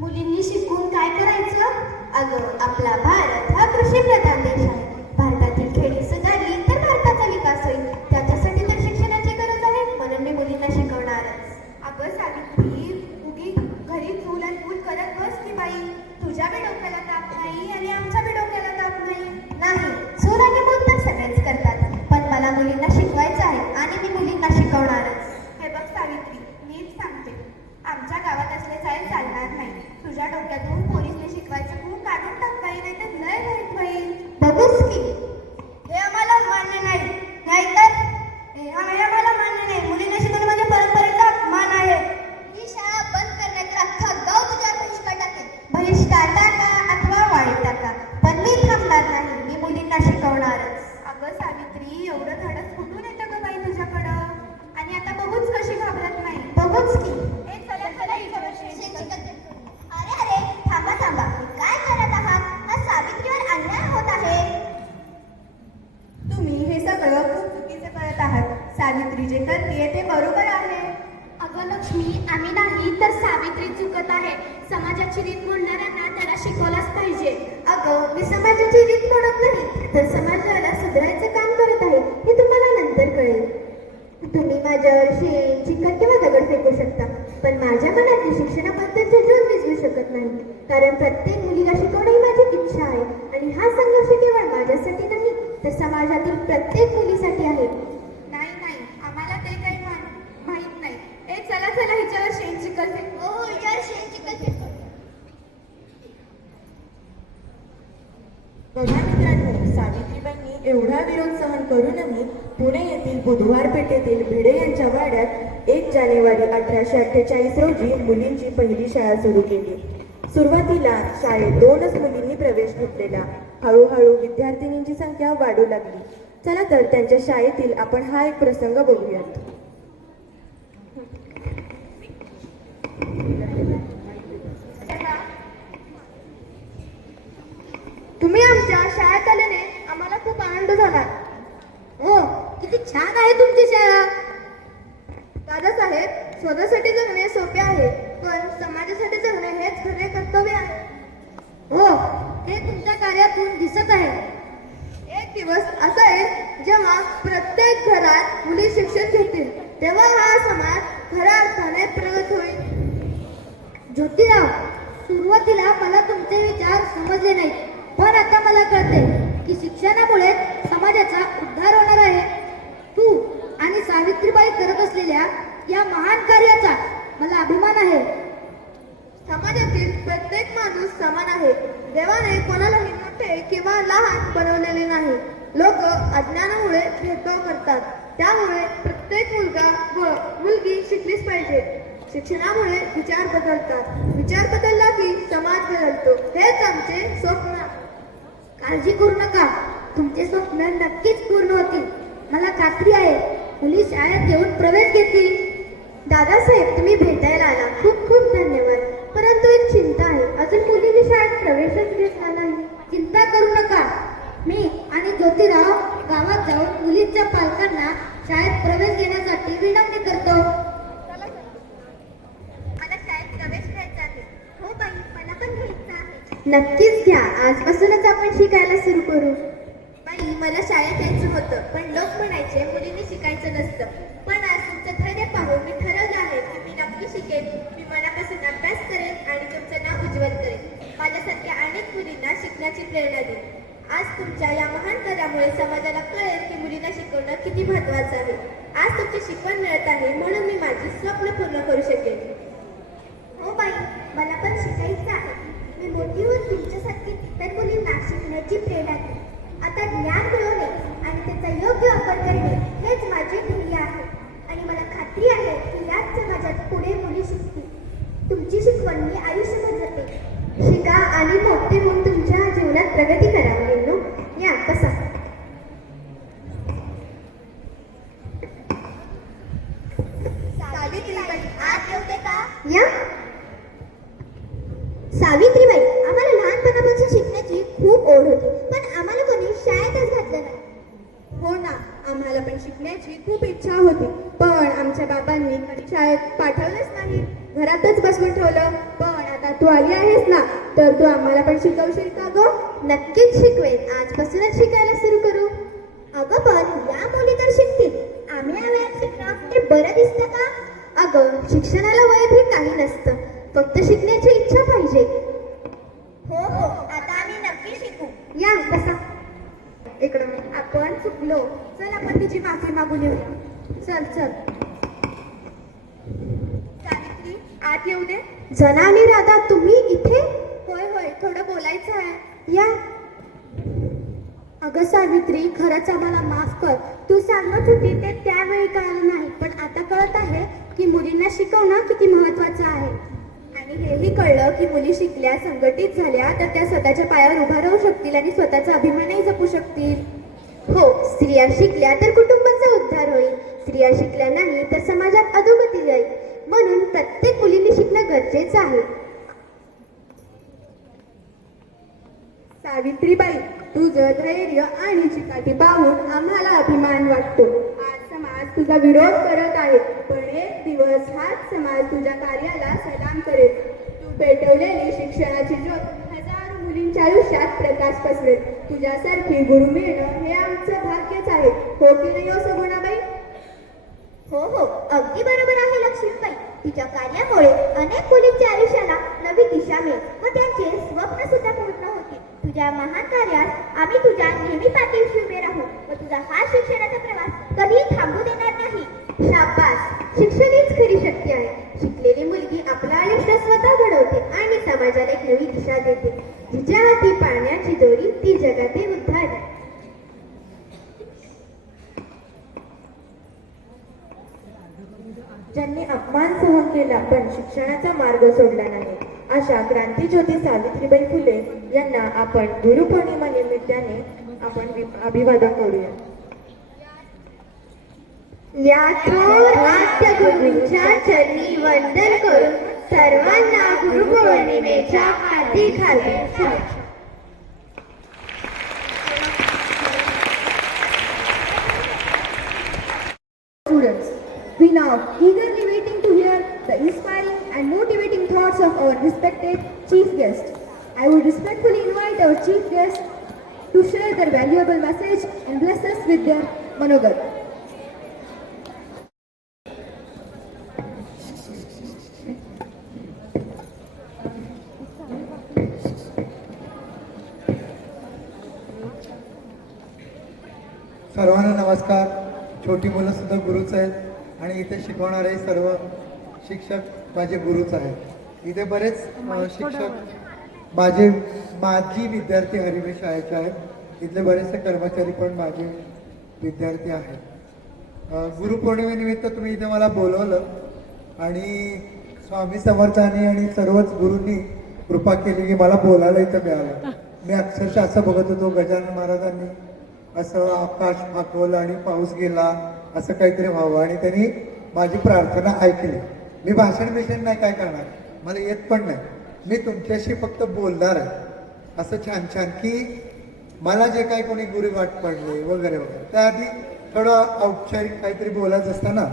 मुलींनी शिकून काय करायचं? अगं, आपला भारत हा कृषीप्रधान देश आहे. भारतातील खेडी सुधारली तर भारताचा विकास होईल. त्याच्यासाठी तर शिक्षणाची गरज आहे. म्हणून मी मुलींना शिकवणारच. अगं सावित्री, उगी घरी चूल आणि मूल करत बस की बाई. तुझ्या बी डोक्याला ताप नाही आणि आमच्या बी डोक्याला ताप नाही. नाही, चूल आणि मूल तर सगळेच करतात, पण मला मुलींना शिकवायचं आहे आणि मी मुलींना शिकवणारच. हे बघ सावित्री, नीट सांगते, आमच्या गावात असले चाल चालणार नाही. तुझ्या डोक्यातून पोलीसने शिकवायचं खूप काढून टाक बाई, नाही तर लय वाईट होईल. बघूच की. हे आम्हाला मान्य नाही. नाहीतर हे आम्हाला मान्य नाही. मुलींना शिकवणं म्हणजे परंपरेचा अपमान आहे. ही शाळा बंद करण्यात अख्खा गाव तुझ्यावर बहिष्कार टाकेल. बहिष्कार टाका अथवा वाळी टाका, पण मी थांबणार नाही. मी मुलींना शिकवणारच. अगं सावित्री, एवढं धाडस कुठून येतं ग बाई तुझ्याकडं? आणि आता बघूच कशी घाबरत नाही. बघूच की. ए चला हिच्यावर अरे थांबा, काय करत आहात? हा सावित्रीवर अन्याय होत आहे. तुम्ही हे सगळं खूप चुकीचं करत आहात. सावित्री जे करते ते बरोबर आहे. अगं लक्ष्मी, आम्ही नाही तर सावित्री चुकत आहे. समाजाची रीत मोडणाऱ्यांना त्याला शिकवलाच पाहिजे. अगं, मी समाजाची रीत मोडत नाही, तर समाजाला सुधारायचं काम करत आहे. हे तुम्हाला नंतर कळेल. तुम्ही माझ्यावर शेण, चिखल किंवा दगड फेकू शकता, पण माझ्या मनातली शिक्षणाबद्दलचे ज्योत विझवू शकत नाही. कारण प्रत्येक मुलीला शिकवणं ही माझी इच्छा आहे. आणि हा संघर्ष केवळ माझ्यासाठी नाही, तर समाजातील प्रत्येक मुलीसाठी आहे. नाही, आम्हाला ते काही माहित नाही. ए चला हिच्यावर शेण चिखल फेक. हो, हिच्यावर शेण चिखल फेकू. बघा मित्रांनो, सावित्रीबाईंनी एवढा विरोध सहन करूनही पुणे येथील बुधवार पेठेतील भिडे यांच्या वाड्यात 1 जानेवारी 1848 रोजी मुलींची पहिली शाळा सुरू केली. सुरुवातीला शाळेत 2च मुलींनी प्रवेश घेतलेला. हळूहळू विद्यार्थिनींची संख्या वाढू लागली. चला तर त्यांच्या शाळेतील आपण हा एक प्रसंग बघूयात. तुम्ही आमच्या शाळेत आल्याने आम्हाला खूप आनंद झाला. हो, किती छान आहे तुमची शाळा. दादासाहेब, स्वतःसाठी जगणे सोपे आहे, पण समाजासाठी जगणे हेच खरे कर्तव्य आहे. हो, हे तुमच्या कार्यातून दिसत आहे. एक दिवस असा येईल जेव्हा प्रत्येक घरात मुली शिक्षण घेतील. तेव्हा हा समाज खऱ्या अर्थाने प्रगत होईल. ज्योतिराव, सुरुवातीला मला तुमचे विचार समजले नाही, पण आता मला कळते की शिक्षणामुळे समाजाचा उद्धार होणार आहे. तू आणि सावित्रीबाई करत असलेल्या या महान कार्याचा मला अभिमान आहे. समाजातील प्रत्येक माणूस समान आहे. देवाने कोणालाही मोठे किंवा लहान बनवलेले नाही. लोक अज्ञानामुळे भेदभाव करतात. त्यामुळे प्रत्येक मुलगा व मुलगी शिकलीच पाहिजे. शिक्षणामुळे विचार बदलतात. विचार बदलला की समाज बदलतो. हेच आमचे स्वप्न. काळजी करू नका, तुमचे स्वप्न नक्कीच पूर्ण होतील. मला खात्री आहे मुली शाळेत येऊन प्रवेश घेतील. दादासाहेब, तुम्ही भेटायला आला, खूप खूप धन्यवाद. परंतु एक चिंता आहे, अजून मुलींनी शाळेत प्रवेशच घेतला नाही. चिंता करू नका, मी आणि ज्योतिराव गावात जाऊन मुलींच्या पालकांना शाळेत प्रवेश घेण्यासाठी विनंती करतो. नक्कीच घ्या, आजपासूनच आपण शिकायला सुरू करू. बाई, मला शाळेत यायचं होतं, पण लोक म्हणायचे मुलींनी शिकायचं नसतं. पण आज तुमचं धैर्य पाहून मी ठरवलं आहे की मी नक्की शिकेन. मी मनापासून अभ्यास करेन आणि तुमचं नाव उज्ज्वल करेन. माझ्यासारख्या अनेक मुलींना शिकण्याची प्रेरणा देईन. आज तुमच्या या महान कार्यामुळे समाजाला कळेल की मुलींना शिकवणं किती महत्त्वाचं आहे. आज तुमची शिकवण मिळत आहे म्हणून मी माझी स्वप्न पूर्ण करू शकेन. हो बाई, मला पण शिकायचं आहे. मी मोठी होऊन तुमच्यासारखी इतर मुलींना शिकण्याची प्रेरणा देईन. आता ज्ञान मिळवणे आणि त्याचा योग्य वापर करणे हेच माझे ध्येय आहे. आणि मला खात्री आहे की याच समाजात पुढे मुली शिकतील. तुमची शिकवण मी आयुष्यभर जपते. शिका आणि मोठे होऊन तुमच्या जीवनात प्रगती करा मुलींनो. या बसा. सावित्रीबाई, आज येते का? या. सावित्रीबाई, आम्हाला लहानपणापासून शिकण्याची खूप ओढ होती, पण आम्हाला कोणी शाळेतच घातलं नाही. हो ना, आम्हाला पण शिकण्याची खूप इच्छा होती, पण आमच्या बाबांनी शाळेत पाठवलंच नाही, घरातच बसवून ठेवलं. पण आता तू आली आहेस ना, तर तू आम्हाला पण शिकवशील का गो? नक्कीच शिकवेन. आजपासूनच शिकायला सुरू करू. अगं पण या मुली तर शिकतील. आम्ही या वयात शिकणं ते बरं दिसतं का? अगं, शिक्षणाला वय भी काही नसतं, फक्त शिकण्याची इच्छा पाहिजे. हो हो, आता आम्ही नक्की शिकू. या बसा. इकडं आपण चुकलो, चल आपण तिची माफी मागून येऊया. चल चल. सावित्री, आत येऊ दे. जना आणि राधा, तुम्ही इथे? होय होय, थोडं बोलायचं आहे. या. अगं सावित्री, खरंच आम्हाला माफ कर. तू सांगत होती ते त्यावेळी कळलं नाही, पण आता कळत आहे की मुलींना शिकवणं किती महत्त्वाचं आहे. आणि हेही कळलं की मुली शिकल्या, संघटित झाल्या तर त्या स्वतःच्या पायावर उभा राहू शकतील आणि स्वतःचा अभिमानही जपू शकतील. हो, स्त्रिया शिकल्या तर कुटुंबाचा उद्धार होईल. स्त्रिया शिकल्या नाही तर समाजात अधोगती जाईल. म्हणून प्रत्येक मुलीने शिकणं गरजेचं आहे. सावित्रीबाई, तुझं धैर्य आणि चिकाटी पाहून आम्हाला अभिमान वाटतो. आज समाज तुझा विरोध करत आहे, पण एक दिवस हाच समाज तुझ्या कार्याला सलाम करेल. तू पेटवलेली शिक्षणाची ज्योत हजारो मुलींच्या आयुष्यात प्रकाश पसरेल. तुझ्यासारखी गुरु मिळणं हे आमचं भाग्यच आहे. हो की नाही हो सगुणाबाई? हो हो, अगदी बरोबर आहे लक्ष्मीबाई. तिच्या कार्यामुळे अनेक मुलींच्या आयुष्याला नवी दिशा मिळेल व त्यांचे स्वप्न सुद्धा पूर्ण होतील. तुझ्या महान कार्यात आम्ही तुझ्या नेहमी पाठीशी उभे राहू व तुझा हा शिक्षणाचा प्रवास कधीही थांबू देणार नाही. शाबास. शिक्षण हीच खरी शक्ती आहे. शिकलेली मुलगी आपलं आयुष्य स्वतः घडवते आणि समाजाला एक नवी दिशा देते. जिच्या हाती पाण्याची दोरी ती जगातील उद्धार. ज्यांनी अपमान सहन केला पण शिक्षणाचा मार्ग सोडला नाही, अशा क्रांतीज्योती सावित्रीबाई फुले यांना आपण गुरुपौर्णिमा निमित्ताने आपण अभिवादन करूया. या थोर आद्य गुरूंच्या चरणी वंदन करून सर्वांना गुरुपौर्णिमेच्या हार्दिक हार्दिक शुभेच्छा. Students, we now eagerly waiting to hear the inspiring and motivating thoughts of our respected chief guest. I would respectfully invite our chief guest to share their valuable message and bless us with their manogat. सर्वांना नमस्कार. छोटी मुलं सुद्धा गुरुच आहेत आणि इथे शिकवणारे सर्व शिक्षक माझे गुरुच आहेत. इथे बरेच शिक्षक माझी विद्यार्थी हरिवे शाळेचे आहेत. इथले बरेचसे कर्मचारी पण माझे विद्यार्थी आहेत. गुरुपौर्णिमेनिमित्त तुम्ही इथे मला बोलवलं आणि स्वामी समर्थांनी आणि सर्वच गुरूंनी कृपा केली की मला बोलायला इथं मिळालं. मी अक्षरशः असं बघत होतो, गजानन महाराजांनी असं आकाश फाकवलं आणि पाऊस गेला असं काहीतरी व्हावं आणि त्यांनी माझी प्रार्थना ऐकली. मी भाषण नाही काय करणार, मला येत पण नाही. मी तुमच्याशी फक्त बोलणार आहे असं छान छान की मला जे काही कोणी गुरु वाट पडले वगैरे वगैरे. त्याआधी थोडं औपचारिक काहीतरी बोलायचं असतं ना,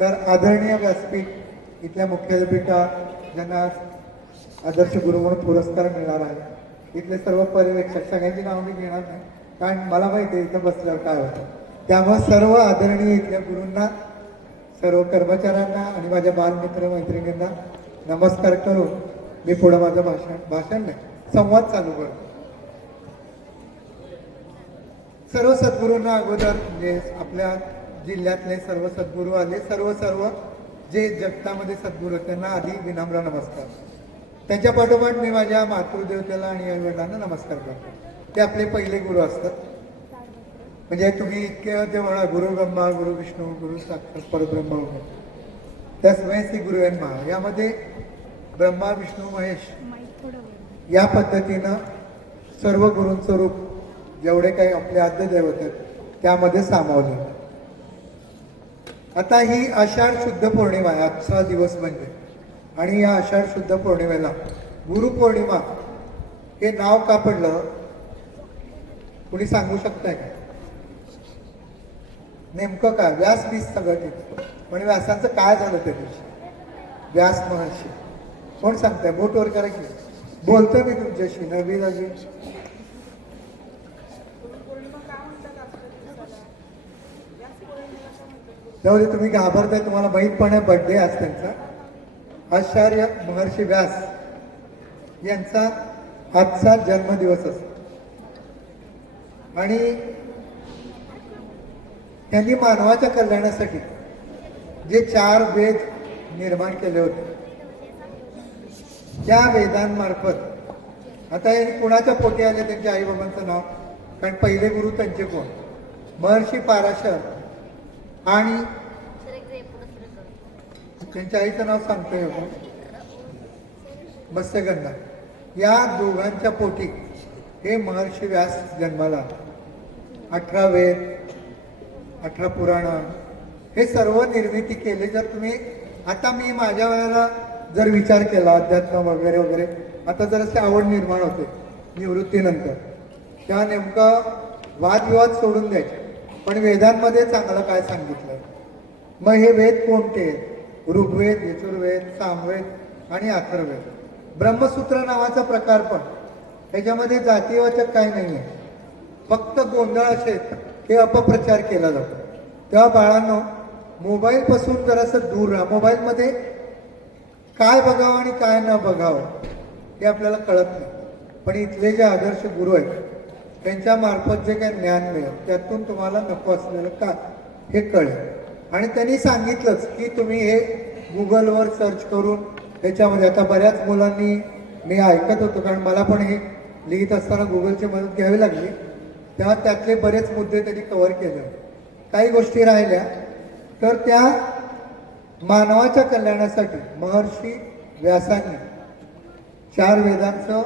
तर आदरणीय व्यासपीठ इथल्या मुख्याध्यापिका ज्यांना आदर्श गुरु म्हणून पुरस्कार मिळणार आहे इथले सर्व पर्यवेक्षक सगळ्यांची नावं मी घेणार नाही, कारण मला माहिती आहे इथं बसल्यावर काय होतं. त्यामुळे सर्व आदरणीय इथल्या गुरूंना, सर्व कर्मचाऱ्यांना आणि माझ्या बालमित्र मैत्रिणींना नमस्कार करून मी पुढं माझं भाषण नाही, संवाद चालू करतो. सर्व सद्गुरूंना अगोदर म्हणजे आपल्या जिल्ह्यातले सर्व सद्गुरू आले, सर्व जे जगतामध्ये सद्गुरू आहेत त्यांना आधी विनम्र नमस्कार. त्यांच्या पाठोपाठ मी माझ्या मातृदेवतेला आणि आईवडिलांना नमस्कार करतो. ते आपले पहिले गुरु असतात. म्हणजे तुम्ही इतके जे म्हणा गुरु ब्रह्मा, गुरु विष्णू, गुरु साक्षात परब्रह्म, त्या स्वयंसी गुरु आहेत महा. यामध्ये ब्रह्मा विष्णू महेश या पद्धतीनं सर्व गुरूंचं रूप जेवढे काही आपले आद्य दैवत आहेत त्यामध्ये सामावले. आता ही आषाढ शुद्ध पौर्णिमा आहे, आजचा दिवस म्हणजे. आणि या आषाढ शुद्ध पौर्णिमेला गुरुपौर्णिमा हे नाव का पडलं कुणी सांगू शकताय का? नेमकं काय? व्यास बीस सगळं ठीक, पण व्यासांचं काय झालं त्या दिवशी? व्यास महर्षी कोण सांगताय? बोट वर करा की. बोलतोय मी तुमच्याशी. नवीराजी जाऊ दे, तुम्ही घाबरताय, तुम्हाला माहीत पण आहे बर्थडे आज त्यांचा. आचार्य महर्षी व्यास यांचा आजचा जन्मदिवस असतो. आणि त्यांनी मानवाच्या कल्याणासाठी जे 4 वेद निर्माण केले होते त्या वेदांमार्फत, आता हे कुणाच्या पोटी आले त्यांच्या आईबाबांचं नाव? कारण पहिले गुरु त्यांचे कोण? महर्षी पाराशर आणि त्यांच्या आईचं नाव सांगतोय आपण, मत्स्यगंधा. या दोघांच्या पोटी हे महर्षी व्यास जन्माला. 18 वेद, 18 पुराणं हे सर्व निर्मिती केले. जर तुम्ही आता मी माझ्या वेळेला जर विचार केला अध्यात्म वगैरे वगैरे, आता जराशी आवड निर्माण होते निवृत्तीनंतर, त्या नेमकं वादविवाद सोडून द्यायचे. पण वेदांमध्ये चांगलं काय सांगितलं? मग हे वेद कोणते? ऋग्वेद, यजुर्वेद, सामवेद आणि अथर्ववेद. ब्रह्मसूत्र नावाचा प्रकार पण, त्याच्यामध्ये जातीवाचक काही नाही आहे, फक्त गोंधळ असे हे अपप्रचार केला जातो. तेव्हा बाळांनो, मोबाईलपासून जरासं दूर राहा. मोबाईलमध्ये काय बघावं आणि काय न बघावं हे आपल्याला कळत नाही. पण इथले जे आदर्श गुरु आहेत त्यांच्या मार्फत जे काही ज्ञान मिळेल त्यातून तुम्हाला नको असलेलं का हे कळेल. आणि त्यांनी सांगितलंच की तुम्ही हे गुगलवर सर्च करून त्याच्यामध्ये, आता बऱ्याच मुलांनी मी ऐकत होतो, कारण मला पण हे लिहित असताना गुगलची मदत घ्यावी लागली, तेव्हा त्यातले बरेच मुद्दे त्यांनी कव्हर केले. काही गोष्टी राहिल्या तर त्या मानवाच्या कल्याणासाठी महर्षी व्यासांनी 4 वेदांचं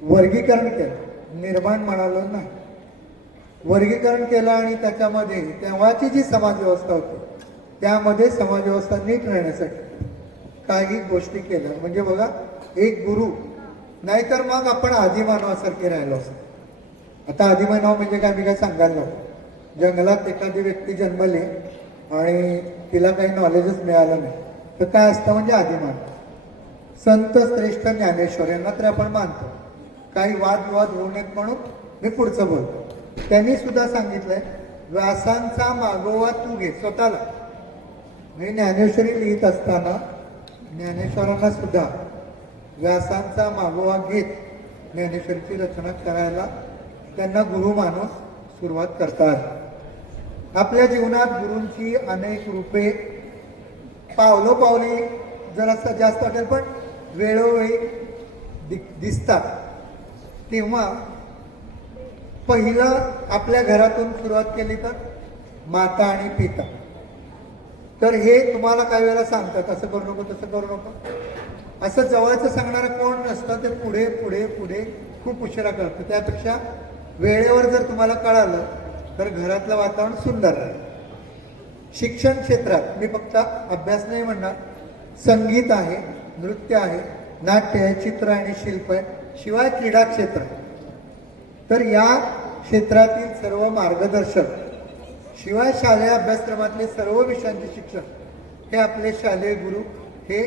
वर्गीकरण केलं. निर्माण म्हणालो नाही, वर्गीकरण केलं. आणि त्याच्यामध्ये तेव्हाची जी समाजव्यवस्था होती त्यामध्ये समाजव्यवस्था नीट राहण्यासाठी काही गोष्टी केल्या. म्हणजे बघा, एक गुरु, नाहीतर मग आपण आदिमानवासारखे राहिलो असतो. आता आदिमानव म्हणजे काय मी काय सांगायला नको. जंगलात एखादी व्यक्ती जन्मली आणि तिला काही नॉलेजच मिळालं नाही तर काय असतं? म्हणजे आदिमानव. संत श्रेष्ठ ज्ञानेश्वर यांना तर आपण मानतो, काही वादविवाद होऊ नयेत म्हणून मी पुढचं बोलतो. त्यांनी सुद्धा सांगितलंय, व्यासांचा मागोवा तू घे स्वतःला. मी ज्ञानेश्वरी लिहित असताना ज्ञानेश्वरांना सुद्धा व्यासांचा मागोवा घेत ज्ञानेश्वरीची रचना करायला त्यांना गुरु मानून सुरुवात करतात. आपल्या जीवनात गुरूंची अनेक रूपे पावलोपावली जरासं जास्त वाटेल पण वेळोवेळी दिसतात. तेव्हा पहिलं आपल्या घरातून सुरुवात केली तर माता आणि पिता. तर हे तुम्हाला काही वेळेला सांगतात, असं करू नको, तसं करू नको. असं जवळचं सांगणारं कोण नसतं, ते पुढे पुढे पुढे खूप उशिरा करतं. त्यापेक्षा वेळेवर जर तुम्हाला कळालं तर घरातलं वातावरण सुंदर राहील. शिक्षण क्षेत्रात मी फक्त अभ्यास नाही म्हणणार, संगीत आहे, नृत्य आहे, नाट्य आहे, चित्र आणि शिल्प आहे, शिवाय क्रीडा क्षेत्र. तर या क्षेत्रातील सर्व मार्गदर्शक, शिवाय शालेय अभ्यासक्रमातले सर्व विषयांचे शिक्षक हे आपले शालेय गुरु, हे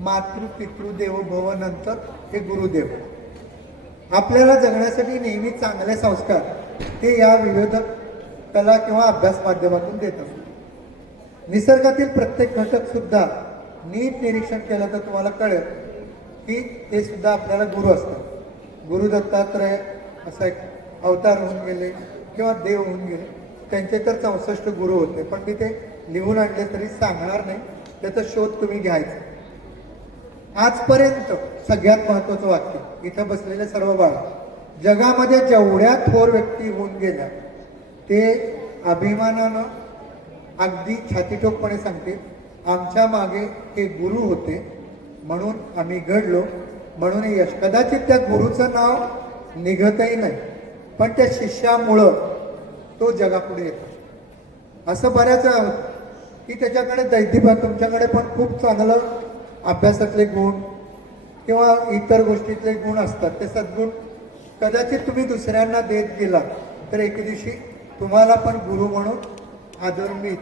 मातृ पितृ देवो भव नंतर हे गुरुदेव. आपल्याला जगण्यासाठी नेहमी चांगले संस्कार ते या विविध कला किंवा अभ्यास माध्यमातून देतात. निसर्गातील प्रत्येक घटक सुद्धा नीट निरीक्षण केलं तर तुम्हाला कळेल की ते सुद्धा आपल्याला गुरु असतात. गुरु दत्तात्रय असा एक अवतार होऊन गेले किंवा देव होऊन गेले, त्यांचे तर 64 गुरु होते, पण मी ते लिहून आणले तरी सांगणार नाही, त्याचा शोध तुम्ही घ्यायचा. आजपर्यंत सगळ्यात महत्वाचं वाक्य, इथं बसलेले सर्व बाळ, जगामध्ये जेवढ्या थोर व्यक्ती होऊन गेल्या ते अभिमानानं अगदी छातीटोकपणे सांगते, आमच्या मागे हे गुरु होते म्हणून आम्ही घडलो, म्हणून हे यश. कदाचित त्या गुरुचं नाव निघतही नाही, पण त्या शिष्यामुळं तो जगापुढे येतो. असं बऱ्याच वेळा होतं की त्याच्याकडे दैदिप्य, तुमच्याकडे पण खूप चांगलं अभ्यासातले गुण किंवा इतर गोष्टीतले गुण असतात, ते सद्गुण कदाचित तुम्ही दुसऱ्यांना देत गेला तर एक दिवशी तुम्हाला पण गुरु म्हणून आदर मिळेल.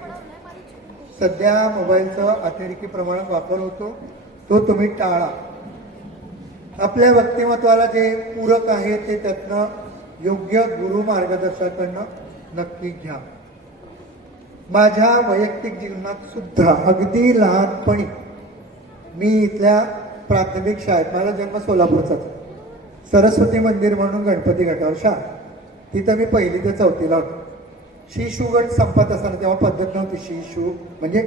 सध्या मोबाईलचा अतिरेकी प्रमाणात वापर होतो, तो तुम्ही टाळा. आपल्या व्यक्तिमत्वाला जे पूरक आहे ते त्यातनं योग्य गुरु मार्गदर्शकाकडनं नक्की घ्या. माझ्या वैयक्तिक जीवनात सुद्धा अगदी लहानपणी मी इथल्या प्राथमिक शाळेत, माझा जन्म सोलापूरचाच, सरस्वती मंदिर म्हणून गणपती घाटावर शाळा, तिथं मी 1ली ते 4थीला होतो. शिशु गट संपत असताना तेव्हा पद्धत नव्हती, शिशु म्हणजे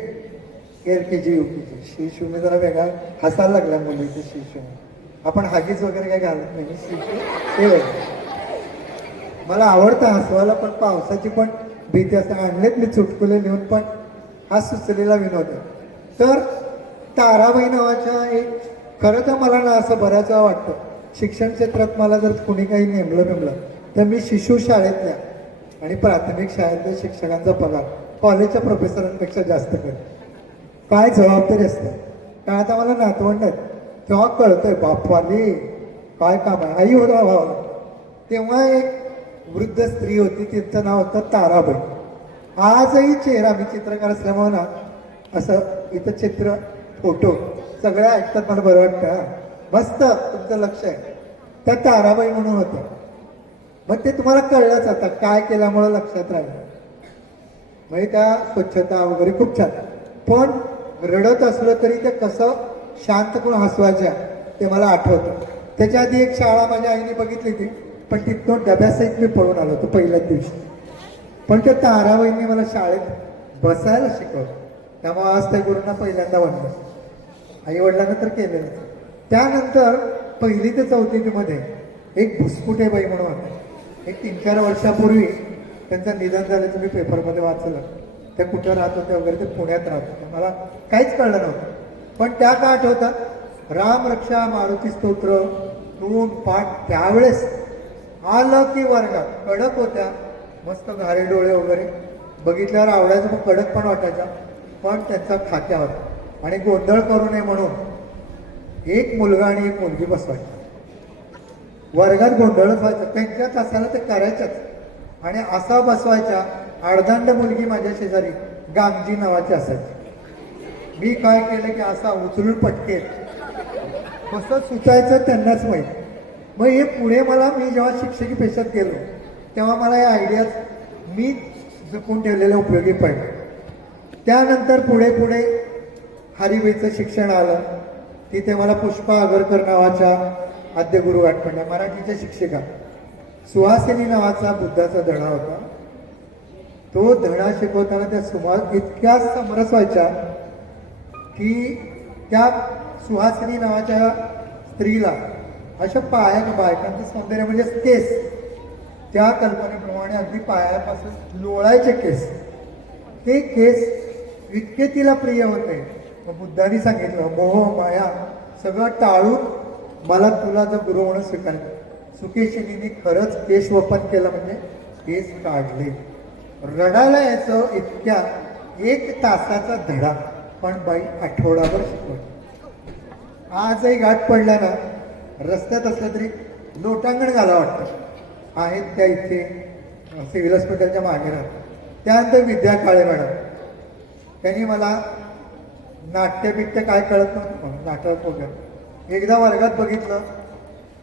LKG UKG, शिशु मी जरा वेगळा हसायला लागला मुलीचे शिशु, आपण हागीच वगैरे काही घालत नाही, शिशु ते वेगळं. मला आवडतं हसवायला, पण पावसाची पण भीती असते. आणलेत मी चुटकुले लिहून, पण हा सुचलेला विनोद आहे. तर ताराबाई नावाच्या एक, खरं तर मला ना असं बऱ्याच वेळा वाटतं, शिक्षण क्षेत्रात मला जर कुणी काही नेमलं तर मी शिशु शाळेतल्या आणि प्राथमिक शाळेतल्या शिक्षकांचा पगार कॉलेजच्या प्रोफेसरांपेक्षा जास्त करेल. काय जबाबदारी असते. काय आता मला नातवंड आहेत, तेव्हा कळतंय बापवाली काय काम आहे. आई होता भावाला, तेव्हा एक वृद्ध स्त्री होती, तिचं नाव होतं ताराबाई. आजही चेहरा, मी चित्रकार असल्यामुळे ना असं इथं चित्र, फोटो सगळ्या ऐकतात, मला बरं वाटतं. हा मस्त तुमचं लक्ष आहे. त्या ताराबाई म्हणून होत्या. मग ते तुम्हाला कळलंच आता काय केल्यामुळं लक्षात राहिलं. म्हणजे त्या स्वच्छता वगैरे खूप छान, पण रडत असलं तरी ते कसं शांत करून हसवायच्या ते मला आठवतं. त्याच्या आधी एक शाळा माझ्या आईने बघितली होती, पण तिथून डब्यासहित मी पळून आलो होतो पहिल्याच दिवशी. पण त्या ताराबाईंनी मला शाळेत बसायला शिकवलं, त्यामुळे आज त्या गुरूंना पहिल्यांदा म्हणलं. आई वडिलांना तर केलेलं. त्यानंतर 1ली ते 4थीमध्ये एक भुसकुटे बाई म्हणून होते. एक 3-4 वर्षापूर्वी त्यांचं निधन झालं, तुम्ही पेपरमध्ये वाचलं. त्या कुठं राहत होत्या वगैरे, ते पुण्यात राहत होत्या. मला काहीच कळलं नव्हतं, पण त्या का आठवतात, राम रक्षा मारुती स्तोत्र 2 पाठ त्यावेळेस आलं की वर्गात. कडक होत्या, मस्त घारे डोळे वगैरे, बघितल्यावर आवडायचं, मग कडक पण वाटायचा, पण त्यांचा खात्या होता. आणि गोंधळ करू नये म्हणून एक मुलगा आणि एक मुलगी बसवायची. वर्गात गोंधळच व्हायचं, त्यांच्या तासाला ते करायच्याच. आणि असा बसवायच्या, अर्धांड मुलगी माझ्या शेजारी गांगजी नावाची असायची. मी काय केलं की असा उचलून पटके कसं सुचायचं त्यांनाच माहीत. मग हे पुढे मला, मी जेव्हा शिक्षकी पेशात गेलो तेव्हा मला या आयडियाज मी जपून ठेवलेल्या उपयोगी पडले. त्यानंतर पुढे पुढे हरिबाईचं शिक्षण आलं. तिथे मला पुष्पा आगरकर नावाच्या आद्य गुरु आठवण्या, मराठीच्या शिक्षिका. सुहासिनी नावाचा बुद्धाचा धडा होता. तो धडा शिकवताना त्या सुमार इतक्या समरस व्हायच्या की त्या सुहासिनी नावाच्या स्त्रीला अशा बायकांचं सौंदर्य म्हणजे केस, त्या कल्पनेप्रमाणे अगदी पायापासून लोळायचे केस. ते केस इतके तिला प्रिय होते. मग बुद्धांनी सांगितलं, मोह माया सगळं टाळून मला तुला जर गुरु म्हणून स्वीकारलं. सुकेशिनीने खरंच केश वपन केलं, म्हणजे केस काढले. रडायला यायचं इतक्या 1 तासाचा धडा, पण बाई आठवडाभर शिकवली. आजही गाठ पडला ना, रस्त्यात असलं तरी लोटांगण घाला वाटतं. आहेत त्या इथे सिव्हिल हॉस्पिटलच्या मागे राहतात. त्यानंतर विद्या काळे मॅडम, त्यांनी मला नाट्यबिट्य काय कळत नव्हतं, नाटक वगैरे. एकदा वर्गात बघितलं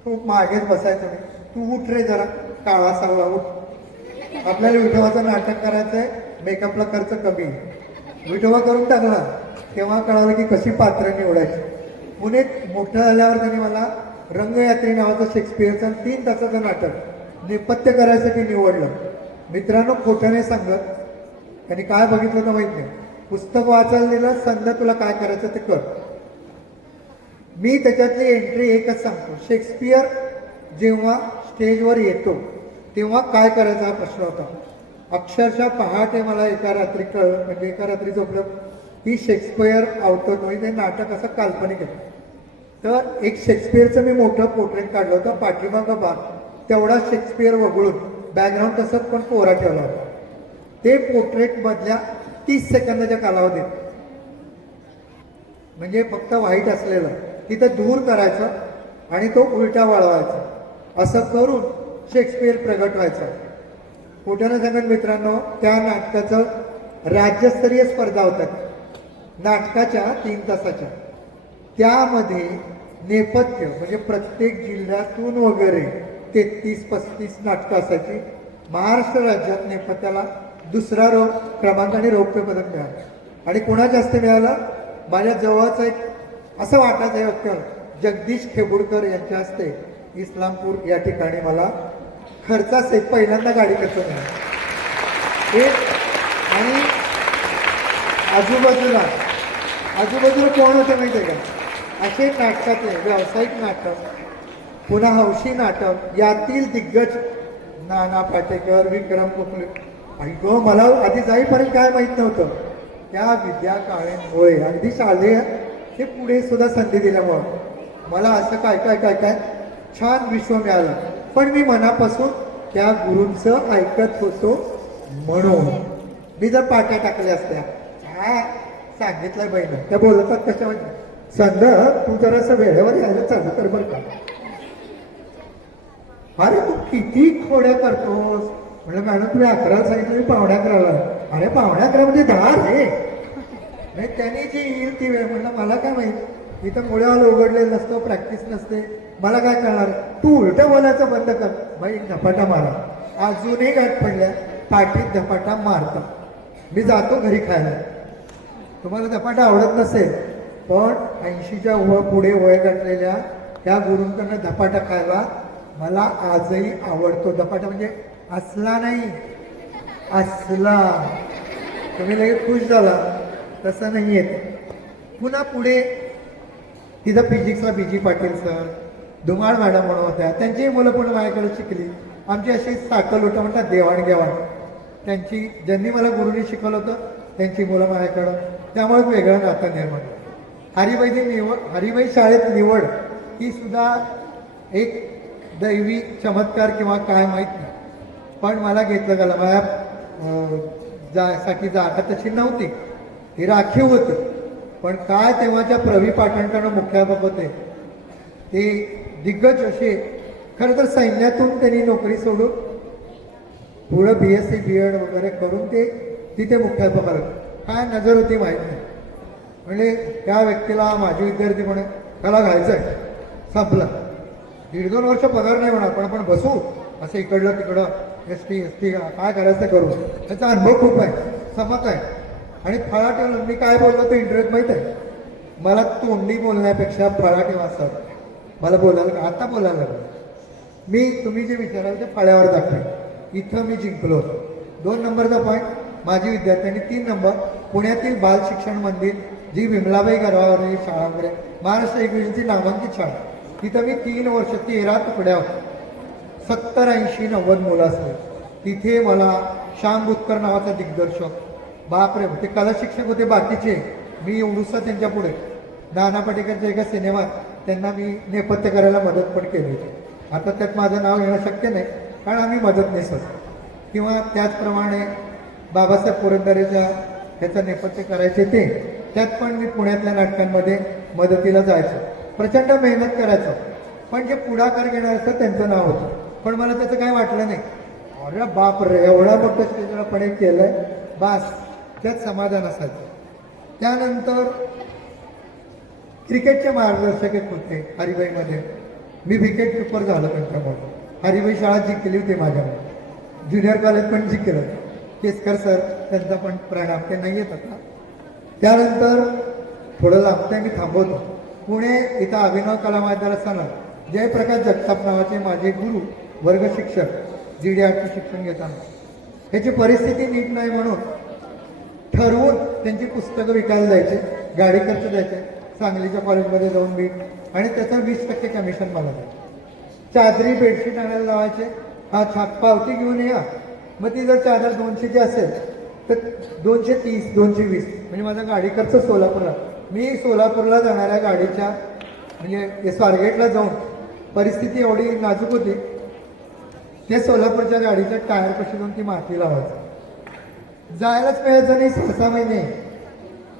खूप मागेच बसायचो मी. तू उठ रे जरा, काळा सावळा उठ. आपल्याला विठोबाचं नाटक करायचंय, मेकअपला खर्च कमी. विठोबा करून टाकला, तेव्हा कळालं की कशी पात्र निवडायची. पुणे मोठं झाल्यावर त्यांनी मला रंगयात्री नावाचं शेक्सपियरचं 3 तासाचं नाटक नेपथ्य करायसाठी निवडलं. मित्रांनो, खोटं नाही सांगत, त्यांनी काय बघितलं तर माहित नाही. पुस्तक वाचायला दिलं, संध तुला काय करायचं ते कर. मी त्याच्यातली एंट्री एकच सांगतो. शेक्सपियर जेव्हा स्टेजवर येतो तेव्हा काय करायचा हा प्रश्न होता. अक्षरशः पहाटे मला एका रात्री कळलं, म्हणजे एका रात्री झोपलं की शेक्सपियर अवतरतो. ते नाटक असं काल्पनिक आहे. तर एक शेक्सपियरचं मी मोठं पोर्ट्रेट काढलं होतं, पाठीमागं भाग तेवढा शेक्सपियर वगळून बॅकग्राऊंड तसंच पण कोरा ठेवला होता. ते पोर्ट्रेट मधल्या 30 सेकंदाच्या कालावधीत, म्हणजे फक्त व्हाईट असलेलं तिथं दूर करायचं आणि तो उलटा वळवायचा. असं करून शेक्सपियर प्रगट व्हायचा. खोट्यानं सांगत मित्रांनो, त्या नाटकाचं राज्यस्तरीय स्पर्धा होतात नाटकाच्या 3 तासाच्या. त्यामध्ये नेपथ्य म्हणजे प्रत्येक जिल्ह्यातून वगैरे 33-35 नाटकं असायची. महाराष्ट्र राज्यात नेपथ्याला 2रा क्रमांक आणि रौप्य पदक मिळालं. आणि कुणा जास्त मिळालं? माझ्या जवळच एक असं वाटायचं व्यक्ती जगदीश खेबुडकर यांच्या हस्ते इस्लामपूर या ठिकाणी मला खर्चासहित पहिल्यांदा गाडी खर्च मिळाला. आणि आजूबाजूला कोण होते माहिती आहे का? असे नाटकातले व्यावसायिक नाटक, पुन्हा हौशी नाटक यातील दिग्गज नाना पाटेकर, विक्रम कोकले. आणि गो मला आधी जाईपर्यंत काय माहीत नव्हतं. त्या विद्या काळेंमुळे अगदी शालेय ते पुढे सुद्धा संधी दिल्यामुळं मला असं काय काय काय काय छान विश्व मिळालं. पण मी मनापासून त्या गुरूंचं ऐकत होतो. म्हणून मी जर पाट्या टाकल्या असत्या, सांगितलंय बहिण, त्या बोलतात कशा म्हणजे, संद तू जरासं वेळेवर यायला चालू कर बरं का. अरे तू किती खोड्या करतोस. म्हणलं मॅडम तुम्ही 11ला सांगितलं, मी 11:15ला. अरे 11:15 म्हणजे 10 रे. नाही त्याने जी येईल ती वेळ. म्हणलं मला काय माहित, इथं मुळ्याला उघडलेलं नसतं, प्रॅक्टिस नसते, मला काय करणार. तू उलटं बोलायचं बंद कर. बाई धपाटा मारा. अजूनही गाठ पडल्या, पाठीत धपाटा मारता. मी जातो घरी खायला. तुम्हाला धपाटा आवडत नसेल, पण 80च्या पुढे वय गाठलेल्या त्या गुरूंकडनं धपाटा खायला मला आजही आवडतो. धपाटा म्हणजे असला नाही, असला. तुम्ही लगेच खुश झाला, तसं नाही येत. पुन्हा पुढे तिथं फिजिक्सला BG Patil sir, Dhumal madam म्हणून होत्या. त्यांचीही मुलं पुन्हा माझ्याकडे शिकली. आमची अशी साखल होतं म्हणतात देवाणघेवाण. त्यांची ज्यांनी मला गुरुनी शिकवलं होतं त्यांची मुलं माझ्याकडं, त्यामुळे वेगळं नातं निर्माण. हरिबाई शाळेत निवड ही सुद्धा एक दैवी चमत्कार किंवा काय माहीत नाही. पण मला घेतलं गेलं. माझ्या साठी जागा तशी नव्हती, ती राखीव होती. पण काय तेव्हाच्या प्रवी पाटणकडं मुख्याध्यापक होते, ते दिग्गज असे. खरं तर सैन्यातून त्यांनी नोकरी सोडून पुढं BSc BEd वगैरे करून ते तिथे मुख्याध्यापक आले. काय नजर होती माहीत नाही. म्हणजे त्या व्यक्तीला माझे विद्यार्थी म्हणे त्याला घायचं आहे, संपलं. 1.5-2 वर्ष पगार नाही म्हणा, पण आपण बसू असं इकडलं तिकडं ST काय करायचं ते करू. त्याचा अनुभव खूप आहे, समज आहे. आणि फळाटे मी काय बोललो तो इंटरेस्ट माहीत आहे. मला तोंडी बोलण्यापेक्षा फळाटे वाचतात मला बोलायला. आता बोलायला लागलं मी, तुम्ही जे विचाराल ते फळ्यावर दाखवे. इथं मी जिंकलो होतो. 2 नंबरचा पॉईंट माझी विद्यार्थ्यांनी. 3 नंबर पुण्यातील बाल शिक्षण मंदिर, जी विमलाबाई गरवावरील शाळा वगैरे महाराष्ट्र एज्युकेशनची नामांकित शाळा. तिथं मी 3 वर्ष 13 तुकड्या होत्या, 70-80-90 मुलं असले. तिथे मला श्याम बुतकर नावाचा दिग्दर्शक, बापरे, ते कला शिक्षक होते बाकीचे. मी एवढूसा त्यांच्या पुढे. नाना पाटेकरच्या एका सिनेमात त्यांना मी नेपथ्य करायला मदत पण केली होती. आता त्यात माझं नाव येणं शक्य नाही, कारण आम्ही मदतनीस होतो. किंवा त्याचप्रमाणे बाबासाहेब पुरंदरेच्या ह्याचं नेपथ्य करायचे ते, त्यात पण मी पुण्यातल्या नाटकांमध्ये मदतीला जायचो. प्रचंड मेहनत करायचो. पण जे पुढाकार घेणार असतं त्यांचं नाव होतं. पण मला त्याचं काही वाटलं नाही. अरे बाप रे, एवढा मोठं स्टेजपणे केलंय, बास, त्यात समाधान असायचं. त्यानंतर क्रिकेटचे मार्गदर्शक एक होते हरिबाईमध्ये, मी विकेट किपर झालो त्यांच्यामुळे. हरिभाई शाळा जिंकली होती माझ्यामुळे, ज्युनियर कॉलेज पण जिंकलं. केसकर सर त्यांचा पण प्रणाम, ते नाही येत आता. त्यानंतर थोडं लांबतंय, मी थांबवतो. पुणे इथं अभिनव कला महाविद्यालय असताना जयप्रकाश जगताप नावाचे माझे गुरु वर्ग शिक्षक GD8चं शिक्षण घेताना ह्याची परिस्थिती नीट नाही म्हणून ठरवून त्यांची पुस्तकं विकायला द्यायचे, गाडी खर्च द्यायचे, सांगलीच्या कॉलेजमध्ये जाऊन मी, आणि त्याचं 20% कमिशन मला द्यायचं. चादरी बेडशीट आणायला लावायचे, हा छाप पावती घेऊन या. मग ती जर चादर 200ची असेल तर 230, 220 म्हणजे माझा गाडी खर्च सोलापूरला. मी सोलापूरला जाणाऱ्या गाडीच्या म्हणजे स्वारगेटला जाऊन परिस्थिती एवढी नाजूक होती, ते सोलापूरच्या गाडीच्या टायरपाशी जाऊन ती माती लावायची. जायलाच मिळायचं नाही 6 महिने,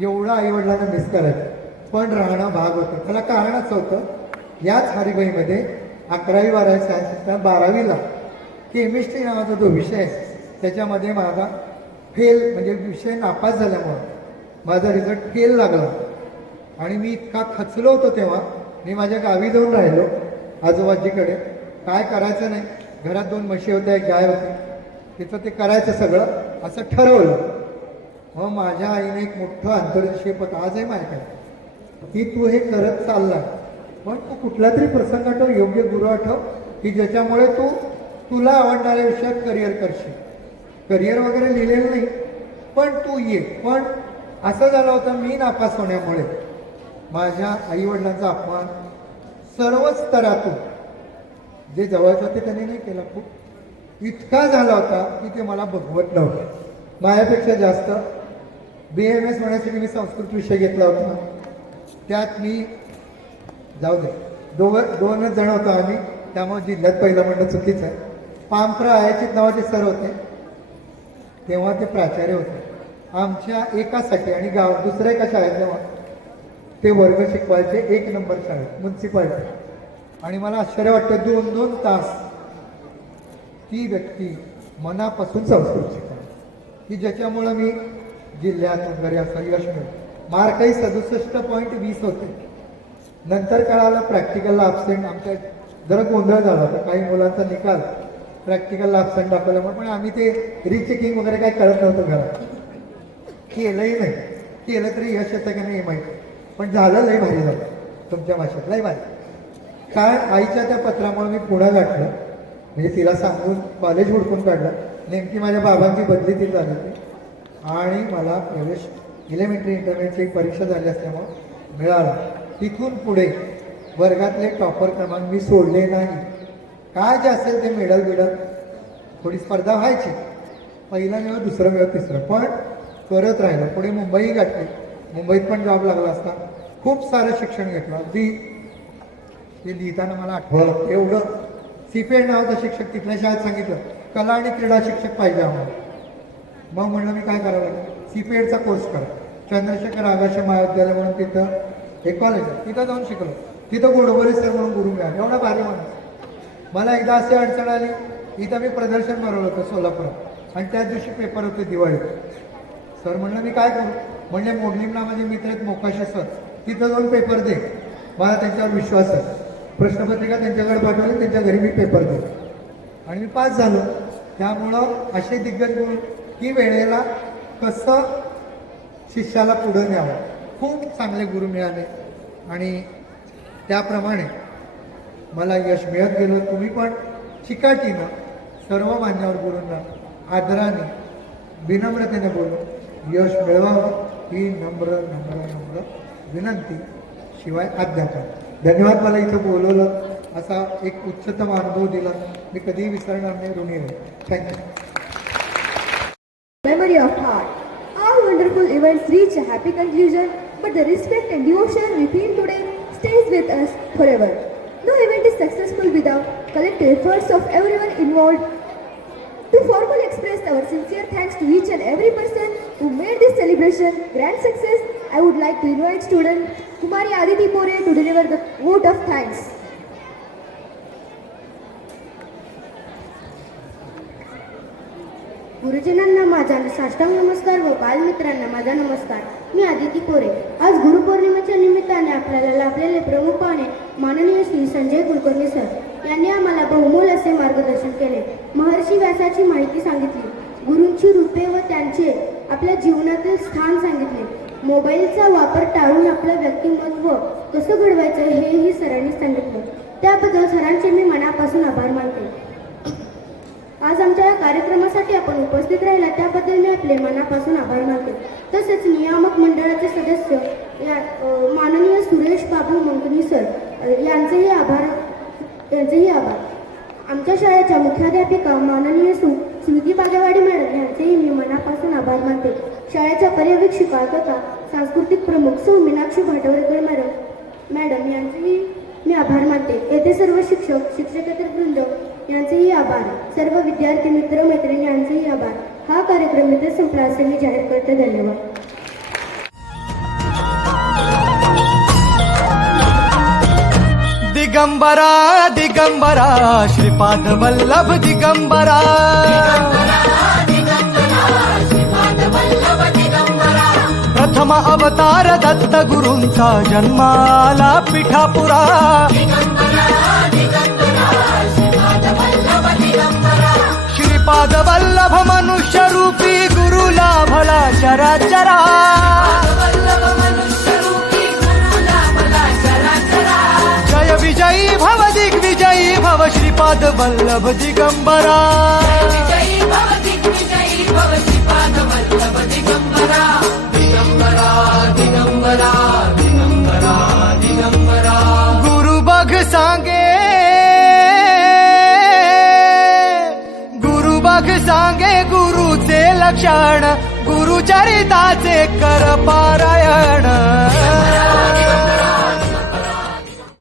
एवढं आईवडिलांना मिस करायचं. पण राहणं भाग होतं. त्याला कारणच होतं, याच हरिभाईमध्ये 11वी 12वी सायन्सचा 12वीला केमिस्ट्री नावाचा जो विषय आहे त्याच्यामध्ये माझा फेल म्हणजे विषय नापास झाल्यामुळं माझा रिझल्ट फेल लागला. आणि मी इतका खचलो होतो तेव्हा, मी माझ्या गावी जाऊन राहिलो आजोबाजीकडे. काय करायचं नाही, घरात 2 म्हशी होत्या, एक गाय होती, तिथं ते करायचं सगळं असं ठरवलं. मग माझ्या आईने एक मोठं अंतर्दृष्टी पत्र आजही माहीत आहे की तू हे करत चालला, पण तू कुठला तरी प्रसंग आठव, योग्य गुरु आठव की ज्याच्यामुळे तू तुला आवडणाऱ्या विषयात करिअर करशील. करिअर वगैरे लिहिलेलं नाही, पण तू ये. पण असं झालं होतं, मी नापास होण्यामुळे माझ्या आईवडिलांचा अपमान सर्व स्तरातून जे जवळचे होते त्यांनी नाही केला. खूप इतका झाला होता की ते मला बघवत नव्हतं. माझ्यापेक्षा जास्त BMS होण्यासाठी मी संस्कृत विषय घेतला होता. त्यात मी जाऊ दे 2च जण होतो आम्ही, त्यामुळे जिल्ह्यात पहिलं म्हणणं चुकीचं आहे. पामप्रा आयाचित नावाचे सर होते, तेव्हा ते प्राचार्य होते आमच्या एकासाठी, आणि दुसऱ्या एका शाळेत तेव्हा ते वर्ग शिकवायचे 1 नंबर शाळेत म्युन्सिपाल्टी. आणि मला आश्चर्य वाटतं 2-2 तास ती व्यक्ती मनापासून संस्कृत शिकवली की ज्याच्यामुळं मी जिल्ह्यात वगैरे असं यश मिळतं. मार्कही 67.20 होते. नंतर कळालं प्रॅक्टिकलला अबसेंट, आमच्या जरा गोंधळ झाला होता, काही मुलांचा निकाल प्रॅक्टिकलला अबसेंट दाखवल्यामुळे. पण आम्ही ते रिचेकिंग वगैरे काही करत नव्हतो घरात, केलंही नाही. केलं तरी यश येतं की नाही हे माहिती, पण झालं लई भारी झालं तुमच्या भाषेत, लई भारी. कारण आईच्या त्या पत्रामुळे मी पुढं गाठलं, म्हणजे तिला सांगून कॉलेज हुडकून काढलं. नेमकी माझ्या बाबांची बदली ती झाली होती आणि मला प्रवेश एलिमेंटरी इंटरमिडिएटची एक परीक्षा झाली असल्यामुळं मिळाला. तिथून पुढे वर्गातले टॉपर क्रमांक मी सोडले नाही. काय जे असेल ते मेडल बिडल, थोडी स्पर्धा व्हायची, पहिला मिळव, दुसरं मिळव, तिसरं, पण करत राहिलं. पुढे मुंबई गाठली, मुंबईत पण जॉब लागला असता. खूप सारं शिक्षण घेतलं. अगदी ते लिहिताना मला आठवावं लागतं एवढं. CPED नावाचा शिक्षक तिथल्या शाळेत सांगितलं कला आणि क्रीडा शिक्षक पाहिजे आम्हाला. मग म्हणलं मी काय करावं लागेल, CPEDचा कोर्स करा. चंद्रशेखर आगाशे महाविद्यालय म्हणून तिथं एक कॉलेज आहे, तिथं जाऊन शिकलो. तिथं गोडबोले सर म्हणून गुरु मिळाले, एवढा भारी माणूस. मला एकदा अशी अडचण आली, इथं मी प्रदर्शन भरवलं होतं सोलापुरात, आणि त्याच दिवशी पेपर होते दिवाळीत. सर म्हणलं मी काय करू, म्हणजे मोडलिमला माझे मित्र आहेत मोकाशी सर, तिथं जाऊन पेपर दे. मला त्यांच्यावर विश्वास आहे. प्रश्नपत्रिका त्यांच्याकडे पाठवली, त्यांच्या घरी मी पेपर दिले आणि मी पास झालो. त्यामुळं असे दिग्गज गुरु की वेळेला कसं शिष्याला पुढं न्यावं, खूप चांगले गुरु मिळाले आणि त्याप्रमाणे मला यश मिळत गेलं. तुम्ही पण चिकाटीनं सर्व मान्यवर गुरूंना आदराने विनम्रतेने बोलून यश मिळवावं ही नम्र विनंती, शिवाय अध्यापन. धन्यवाद. मला इथं बोलवलं, असा एक उच्चतम अनुभव दिला, मी कधीही विसरणार नाही, ऋणी आहे. Thank you. Memory of heart. All wonderful events reach a happy conclusion, but the respect and devotion we feel today stays with us forever. No event is successful without collective efforts of everyone involved. To formally express our sincere thanks to each and every person who made this celebration grand success, I would like to invite student Kumari Aditi More to deliver the vote of thanks. गुरुजनांना माझा साष्टांग नमस्कार व बालमित्रांना माझा नमस्कार. मी आदिती कोरे. आज गुरुपौर्णिमेच्या निमित्ताने आपल्याला लाभलेले प्रमुख पाहुणे माननीय श्री संजय कुलकर्णी सर यांनी आम्हाला बहुमोल असे मार्गदर्शन केले. महर्षी व्यासाची माहिती सांगितली. गुरूंची रूपे व त्यांचे आपल्या जीवनातील स्थान सांगितले. मोबाईलचा वापर टाळून आपलं व्यक्तिमत्व कसं घडवायचं हेही सरांनी सांगितलं. त्याबद्दल सरांचे मी मनापासून आभार मानते. आज आमच्या या कार्यक्रमासाठी आपण उपस्थित राहिला त्याबद्दल मी आपले मनापासून आभार मानते. तसेच नियामक मंडळाचे सदस्य माननीय सुरेश बाबू मंगनी सर यांचेही आभार. आमच्या शाळेच्या मुख्याध्यापिका माननीय स्मृती बागेवाडी मॅडम यांचेही मी मनापासून आभार मानते. शाळेच्या पर्यवेक्षिका तथा सांस्कृतिक प्रमुख सौ मीनाक्षी भाटवरेकर मॅडम यांचेही मी आभार मानते. येथे सर्व शिक्षक शिक्षकेतर वृंद यांचेही आभार. सर्व विद्यार्थी मित्र मैत्रिणी यांचेही आभार. हा कार्यक्रम इथे संपला असे मी जाहीर करते. धन्यवाद. दिगंबरा दिगंबरा श्रीपाद वल्लभ दिगंबरा, प्रथम अवतार दत्त गुरूंचा जन्माला पिठापुरा. श्रीपाद वल्लभ मनुष्य रूपी गुरु लाभला चराचरा. जय विजयी भव दिग्विजयी भव श्रीपाद वल्लभ दिगंबरा. गुरु बघ सांगे, गुरु बघ सांगे गुरुचे लक्षण, गुरुचरिताचे कर पारायण.